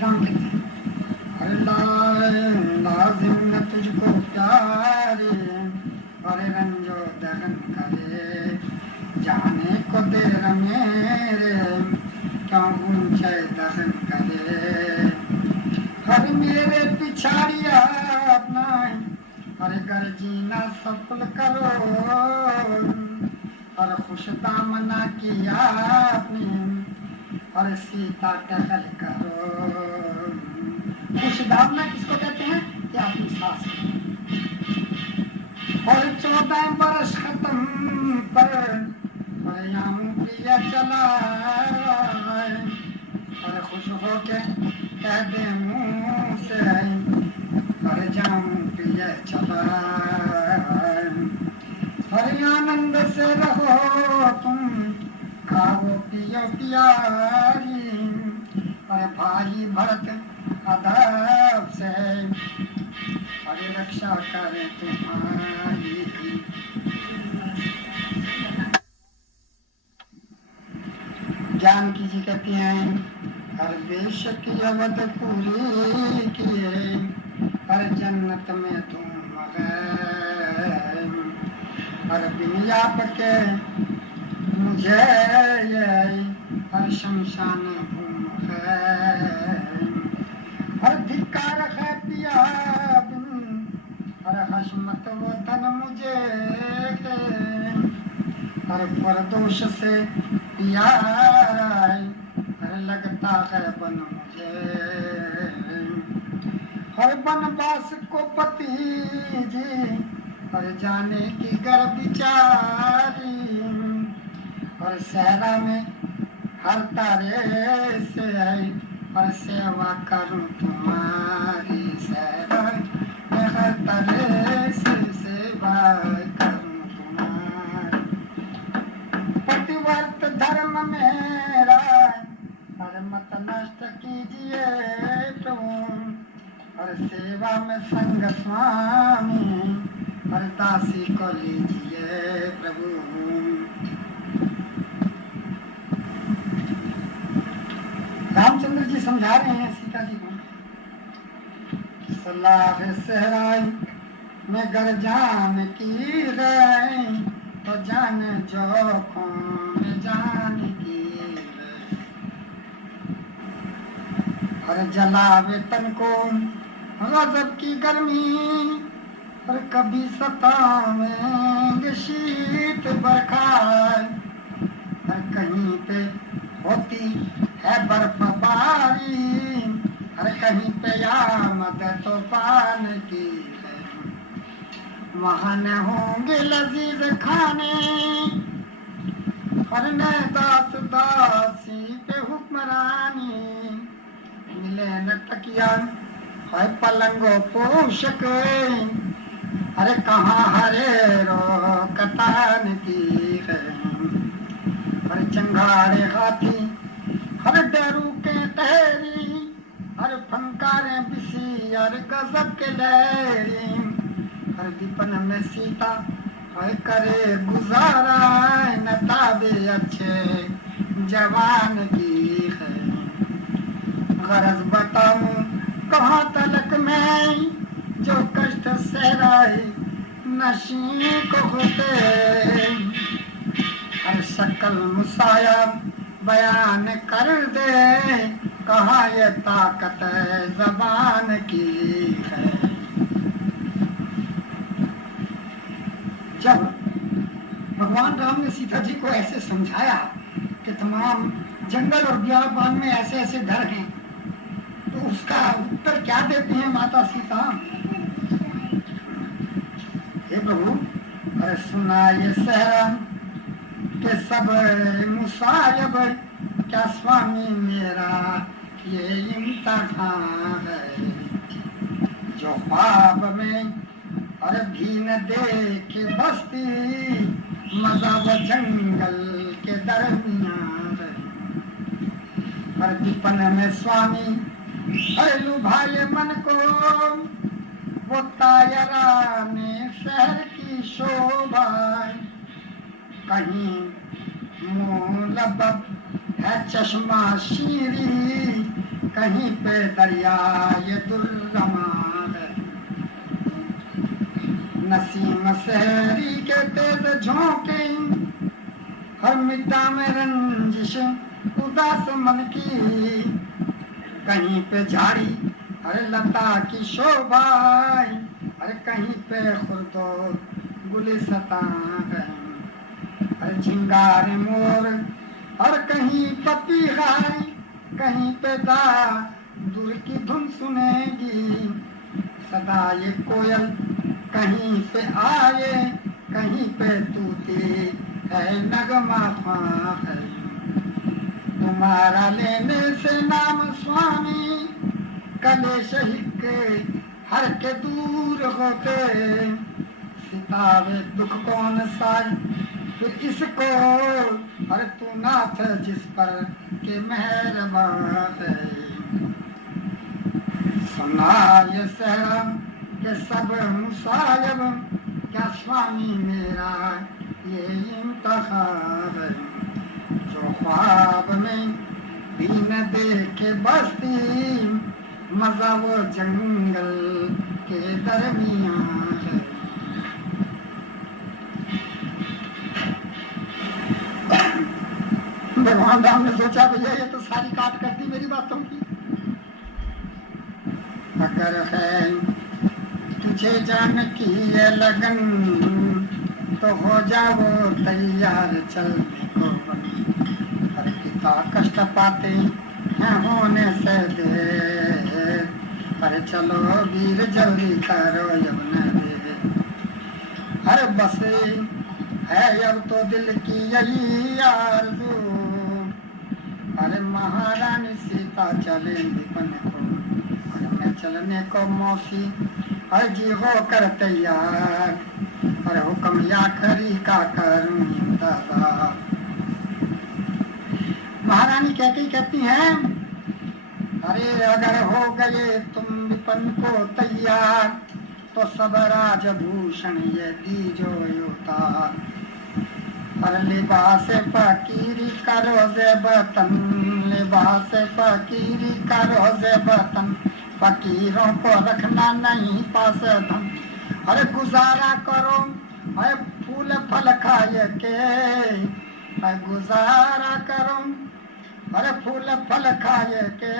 राम कहते हैं, अरे लाजिम न तुझको प्यारे अरे रंजो दगन करे जाने को देर मेरे क्यों ऊंचे दगन करे। हर मेरे पिछाड़िया अपना हर घर जीना सफल करो और खुश दामना किया अपनी और सीता टहल करो। खुश दामना किसको कहते हैं कि अपनी सास और 14 बरस खत्म पर और यहाँ प्रिय चला और खुश होके कह दे मुँह से और जाऊं प्रिय चला। और आनंद से रहो तुम खाओ पियो प्यारी और भाई भरत अदब से अरे रक्षा करे तुम्हारी। जानकी जी कहती हैं, हर देश की अवध पूरी किए हर जन्नत में तुम गए। हर दुनिया के मुझे हर शमशान घूम गए। हर धिक्कार है पिया हर हशमत वतन मुझे हर परदोष से पिया लगता है बन मुझे। हर बनवास को पति जी हर जाने की घर बिचारी और सहरा में हर तारे से हर सेवा करूं तुम्हारी। सहरा में हर तारे से सेवा करूं तुम्हारी। पतिव्रत धर्म मेरा हर मत नष्ट कीजिए तुम और सेवा में संग स्वामी हर दासी को लीजिए प्रभु। रामचंद्र जी समझा रहे हैं सीता जी को, सलाह सहराई में गर जान की गए तो जान जोखों में जान की गए। हर जलावे तन को गजब की गर्मी, और कभी सतावेंगे शीत बरखार। हर कहीं पे होती है बर्फबारी, हर कहीं पे आमद तूफान की है। वहाँ न होंगे लजीज खाने, और न दास दासी पे हुक्मरानी। मिले न तकिया है पलंगो पोषक, अरे कहाँ हरे रो कतान की है। हर चंगारे हाथी हर डरू के तहरी, हर फंकारे बिसी हर गजब के लहरी। हर दीपन में सीता है करे गुजारा, न ताबे अच्छे जवान की है। गरज बताऊं कहाँ तलक में जो कष्ट सहराई नशी को होते। हर शक्ल मुसाया बयान कर दे, कहाँ ये ताकत जबान की है। जब भगवान राम ने सीता जी को ऐसे समझाया कि तमाम जंगल और बियाबान में ऐसे ऐसे डर हैं, तो उसका उत्तर क्या देती हैं माता सीता? हे प्रभु, अरे सुना ये सहरा के सब मुसायब, क्या स्वामी मेरा ये इम्तिहान है। जो ख्वाब में अरे भी न देखे बस्ती, मजा वो जंगल के दरमियान है। हर दीपन में स्वामी अरे लुभाए मन को, वो तायरा में शहर की शोभा। कहीं मुलबब है चश्मा शीरी, कहीं पे दरिया ये दुर्रमान है। नसीम सहरी के तेज झोंके, हर मिट्टा में रंजिश उदास मन की। कहीं पे झाड़ी अरे लता की शोभा, अरे कहीं पे खुर्दो गुलिस्ता है। अरे झिंगार मोर और कहीं पपीहा, कहीं पे दा दूर की धुन सुनेगी। सदा ये कोयल कहीं पे आए, कहीं पे तूती है नगमा है। तुम्हारा लेने से नाम स्वामी, कलेश के हर के दूर होते। सितावे दुख कौन साई फिर इसको, अरे तू नाथ जिस पर के मेहरबान है। सुना ये सहरा के सब मुसायब, क्या स्वामी मेरा ये इम्तिहान है। जो ख्वाब में भी न देखे बस्ती, मजा वो जंगल के दरमियान है। भगवान राम ने सोचा भैया ये तो सारी काट कर दी मेरी बातों की। अगर है तुझे जान की ये लगन, तो हो जाओ तैयार चलने को बनी। हर पिता कष्ट पाते हैं होने से दे, अरे चलो वीर जल्दी करो यमुना दे। अरे बस है अब तो दिल की यही आरज़ू, अरे महारानी सीता चले दीपन को, अरे मैं चलने को मौसी अर्जी हो कर तैयार। अरे हुक्म या खरी का करूं इंतजार। महारानी कहती हैं, अरे अगर हो गए तुम विपन को तैयार, तो सब राजभूषण ये दीजो उतार। और लिबास फकीरी करो जे बतन, लिबास फकीरी करो जे बतन, फकीरों को रखना नहीं पास धन। अरे गुजारा करो अरे फूल फल खाए के, अरे गुजारा करो अरे फूल फल खाए के।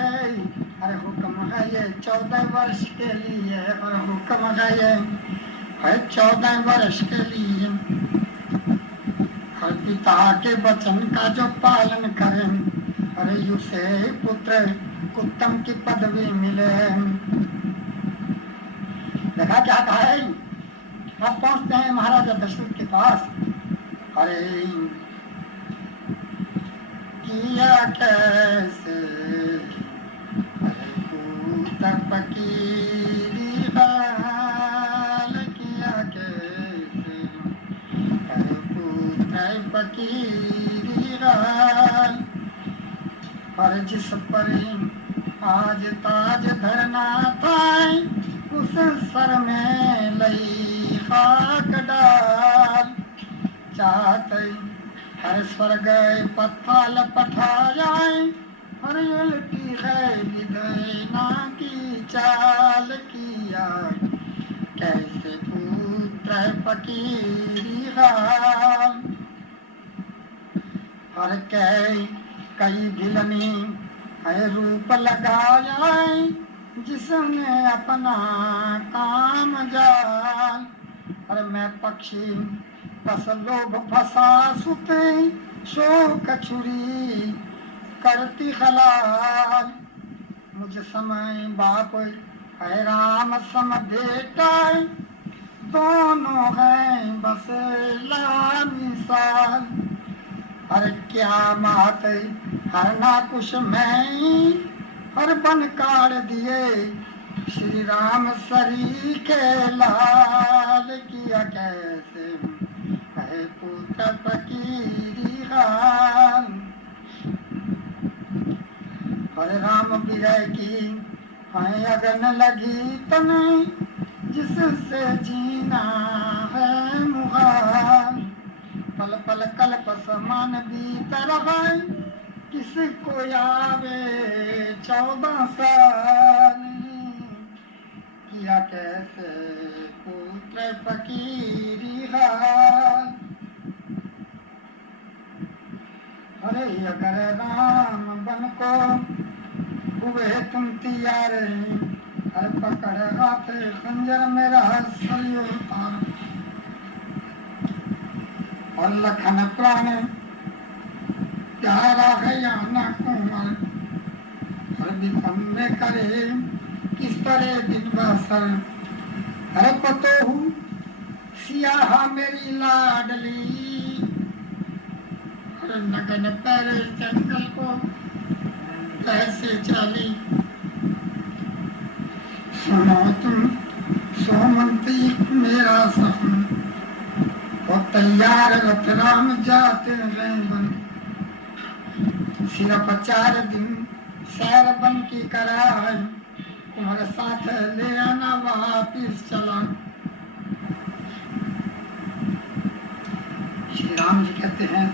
अरे हुक्म है ये 14 वर्ष के लिए, और हुक्म है ये 14 वर्ष के लिए। हर पिता के वचन का जो पालन करें, अरे उसे पुत्र उत्तम की पदवी मिले। देखा क्या कहा है। अब पहुंचते हैं महाराजा दशरथ के पास। अरे किया कैसे पुत्र फकीरी हाल, किया कैसे पुत्र फकीरी हाल। और जिस पर आज ताज धरना था, उस सर में लई खाक डाल। चाहते हर स्वर्ग पत्थाल पठा जाए, और उल्टी है विधना की चाल। किया कैसे पुत्र फकीरी हाल। और कई भिलनी है रूप लगाया, जिसने अपना काम जाल। और मैं पक्षी बस लोभ फसा सुते, शोक छुरी करती खलाल। मुझ समय बाप है राम सम बेटा, दोनों हैं बस लामिसाल। हर क्या मात हर ना कुछ मैं, हर बन काट दिए श्री राम सरी के लाल। किया कैसे है पुत्र फकीरी हाल। हरे राम विजय की है अगन लगी तने, जिससे जीना है मुहाल। पल पल कल्प समान बीत रहा, किसको आवे 14 साल। किया कैसे पुत्र फकीरी हाल। अरे अगर राम बन को हुए तुम तैयार, अरे पकड़ हाथ खंजर मेरा सरियो तार। और लखन प्राण प्यारा है या ना कुमार, हर विपन में करे किस तरह दिन बसर। अरे पतो हूँ सियाहा मेरी लाडली, अरे नगन पैर जंगल को कैसे चली। सुनो तुम सोमंती मेरा सपन, वो तैयार रथ राम जाते हैं बन। सिर्फ 4 दिन सैर बन की करा है, तुम्हारे साथ ले आना वापिस चला। श्री राम जी कहते हैं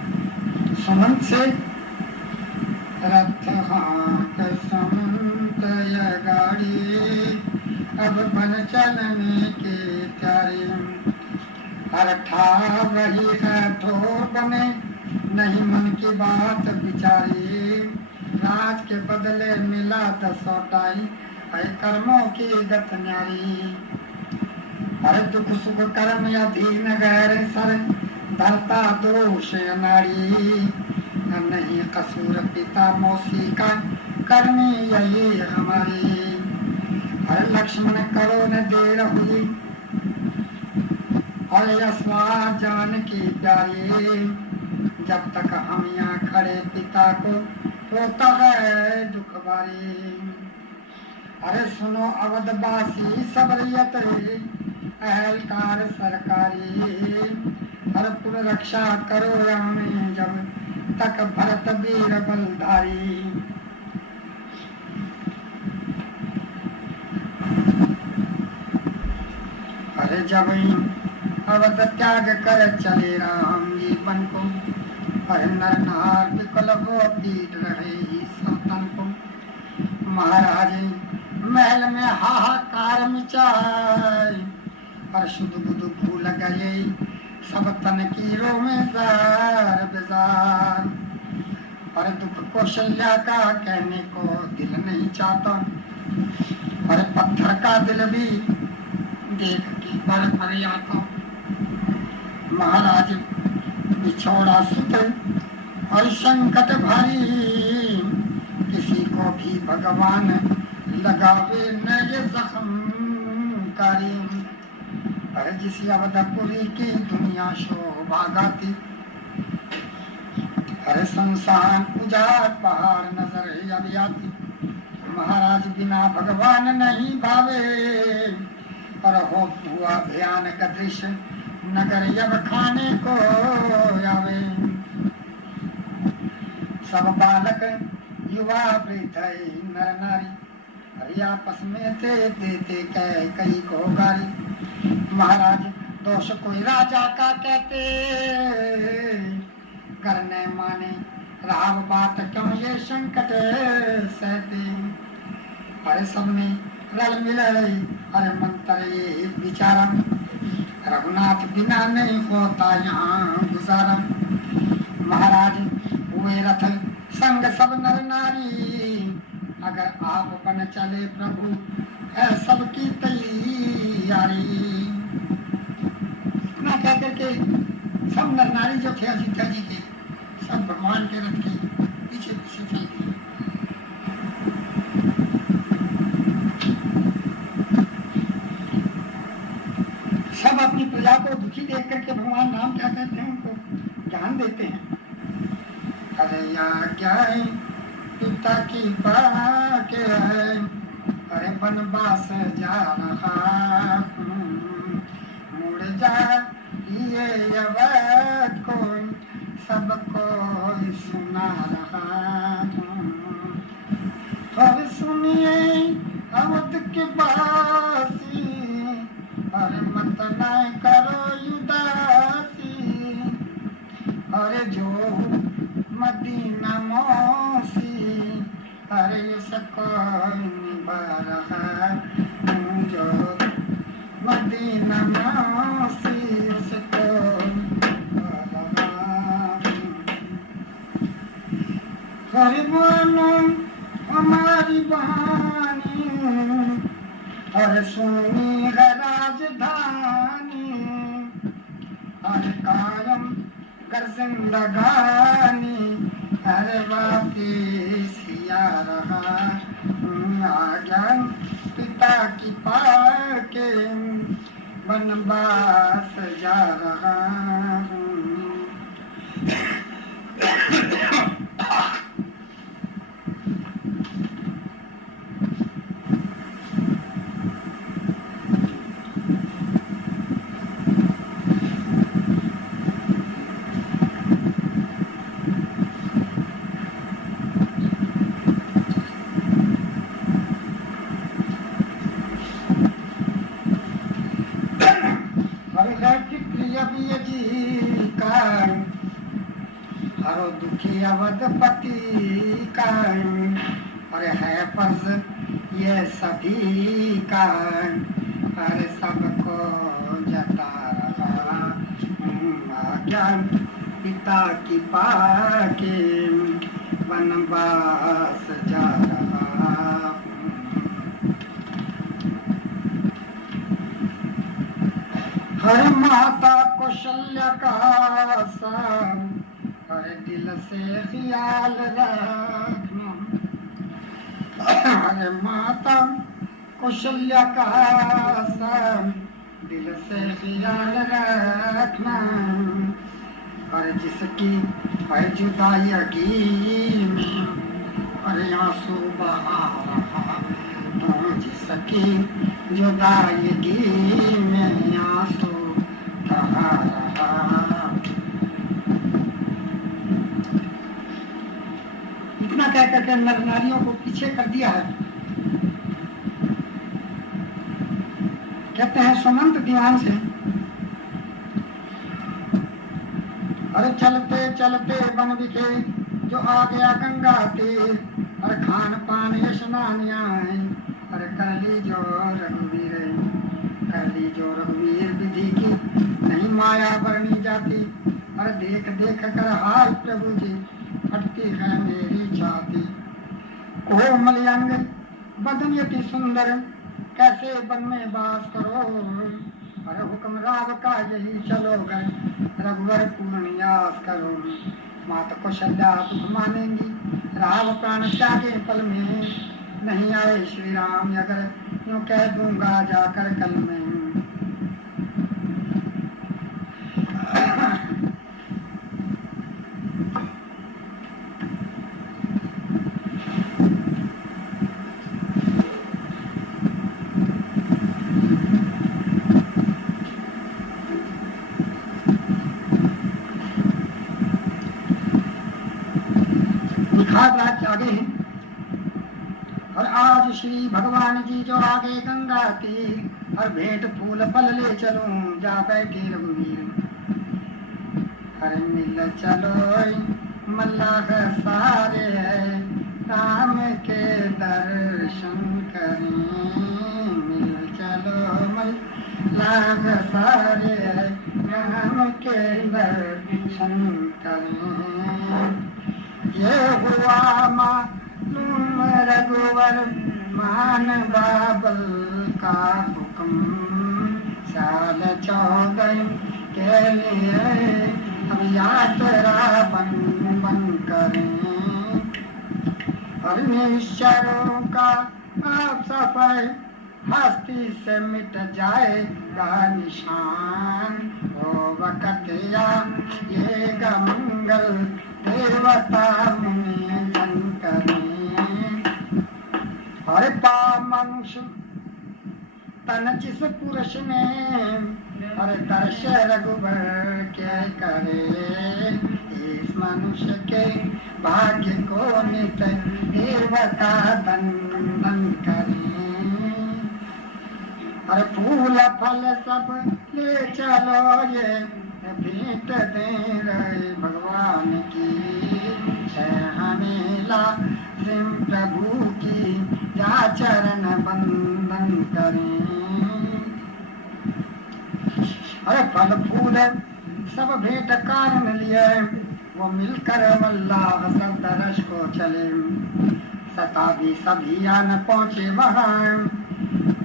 सुमंत से, रथ हाँक सुमंत यह गाड़ी, अब बन चलने के प्यारे। हर ठाव रही है ठोर बने, नहीं मन की बात बिचारी। राज के बदले मिला 10 टाई, है कर्मों की गत न्यारी। हर दुख सुख कर्म या दीन गैर सर, धरता दोष नारी। नहीं कसूर पिता मौसी का, कर्मी यही हमारी। हर लक्ष्मण करो न देर हुई, और यशवा जान की प्यारी। जब तक हम यहाँ खड़े पिता को होता है दुख बारी। अरे सुनो अवधवासी सब रैयत, अहलकार सरकारी। हर पुर रक्षा करो रामे, जब तक भरत वीर बलधारी। अरे जब अवध त्याग कर चले राम जी बन को, अरे नर नार विकल हो पीट रहे सब तन को। महाराज महल में हाहाकार मचाए, और शुद्ध बुद्ध भूल गए सब तन की रो में जार बेजार। और दुख कौशल्या का कहने को दिल नहीं चाहता, और पत्थर का दिल भी देख के पर पर आता। महाराज बिछोड़ा सुत और संकट भारी, किसी को भी भगवान लगावे न ये जख्म कारी। अरे जिस अवधपुरी की दुनिया शोभा गाती, अरे संसान उजाड़ पहाड़ नजर अब आती। महाराज बिना भगवान नहीं भावे, और हो हुआ भयानक दृश्य नगर अब खाने को आवे। सब बालक युवा वृद्ध नर नारी, अरे आपस में थे देते कई को गारी। महाराज दोष कोई राजा का कहते, करने माने राव बात क्यों ये संकट सहते। अरे सबने रल मिले अरे मंत्र ये विचारा, रघुनाथ बिना नहीं होता यहाँ गुजारा। महाराज हुए रथ संग सब नर नारी, अगर आप बन चले प्रभु है सबकी तैयारी। इतना कह करके सब नर नारी जो थे अयोध्या जी के, सब भगवान के रथ के पीछे पीछे चल गए। सब अपनी प्रजा को दुखी देख करके भगवान राम क्या कहते हैं, उनको ज्ञान देते हैं। अरे या क्या है पिता की बाके है, अरे वनवास जा रहा मुड़ जा ये अवध को सबको सुना रहा। और सुनिए अवध के बासी, अरे मत न करो उदासी। अरे जो मदीना मौसी, अरे सको निबारहा। जो मदीना मौसी उसको हरि बोलो हमारी बहानी, और सुनी है राजधानी। और कायम कर जिंदगानी, अरे वापिस आ रहा। आज्ञा पिता की पाके वनवास जा रहा। हरो दुखी अवधपति का, अरे है फर्ज ये सभी का। अरे सबको जता रहा आज्ञा पिता की पाके वनवास जा रहा। हर माता कौशल्या का सन, अरे दिल से ख्याल रखना। अरे माता कौशल्या का सन, दिल से ख्याल रखना। अरे जिसकी है जुदाई में अरे आंसू बहा रहा, तो जिसकी जुदाई में आंसू बहा रहा। इतना कह करके नर नारियों को पीछे कर दिया है। कहते हैं सुमंत दीवान से, अरे चलते चलते बन बिखे जो आ गया गंगा तीर, अरे खान पान यशनानियाँ, अरे करली जो रघुवीर, करली जो रघुवीर विधि की नहीं माया बरनी जाती, अरे देख देख कर हाय प्रभु जी फटती है मेरी छाती। कोमल अंग बदन अति सुंदर कैसे वन में वास करो, अरे हुक्म राव का यही चलो घर रघुवर पूर्णियास करो। माता कौशल्या दुख मानेंगी राव प्राण त्यागे पल में, नहीं आए श्री राम अगर यूं कह दूंगा जाकर कल में। राज आगे हैं और आज श्री भगवान जी जो आगे गंगा तीर, और भेंट फूल फल ले चलूं जा बैठे रघुवीर। हर मिल चलो मल्लाह सारे राम के दर्शन करें, मिल चलो मल्लाह सारे राम के दर्शन करें। ये हुआ मालूम रघुवर मान बाबल का हुक्म, साल 14 के लिए हम यात्रा बन करें, और निश्चरों का आप सफाई हस्ती से मिट जाएगा निशान। ओ वक़्त या ये मंगल देवता मुनि जन करें, हर पा मनुष्य तन जिस पुरुष ने, हर दर्श रघुबर के करे, इस मनुष्य के भाग्य को नित देवता धन करें। हर फूल फल सब ले चलो ये भेंट दे रहे भगवान की, हमेला सिंह प्रभु की जा चरण बंदन करें। अरे फल फूल सब भेंट कारण लिए, वो मिलकर वल्लाह सब दरस को चले, सताबी सभी आन पहुँचे वहाँ,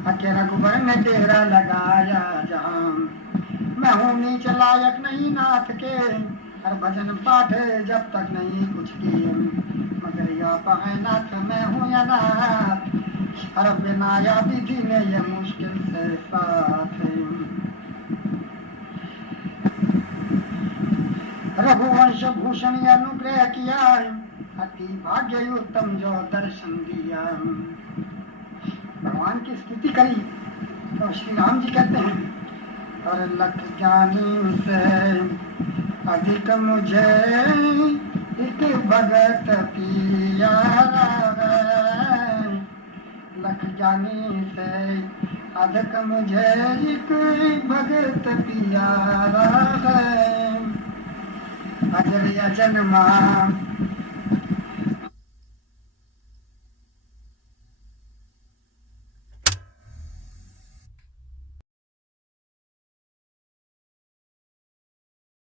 अके रघुबर ने डेरा लगाया जहाँ। मैं हूँ नीच लायक नहीं नाथ के, हर भजन पाठ जब तक नहीं कुछ किए, मगर या पाए नाथ मैं हूँ अनाथ, हर बिना या विधि ने ये मुश्किल से साथ। रघुवंश भूषण अनुग्रह किया, अति भाग्य उत्तम जो दर्शन दिया। भगवान की स्तुति करी तो श्री राम जी कहते हैं, और लख ज्ञानी से अधिक मुझे एक भगत पियारा है, लख ज्ञानी से अधिक मुझे एक भगत पियारा है। अजर अजन्मा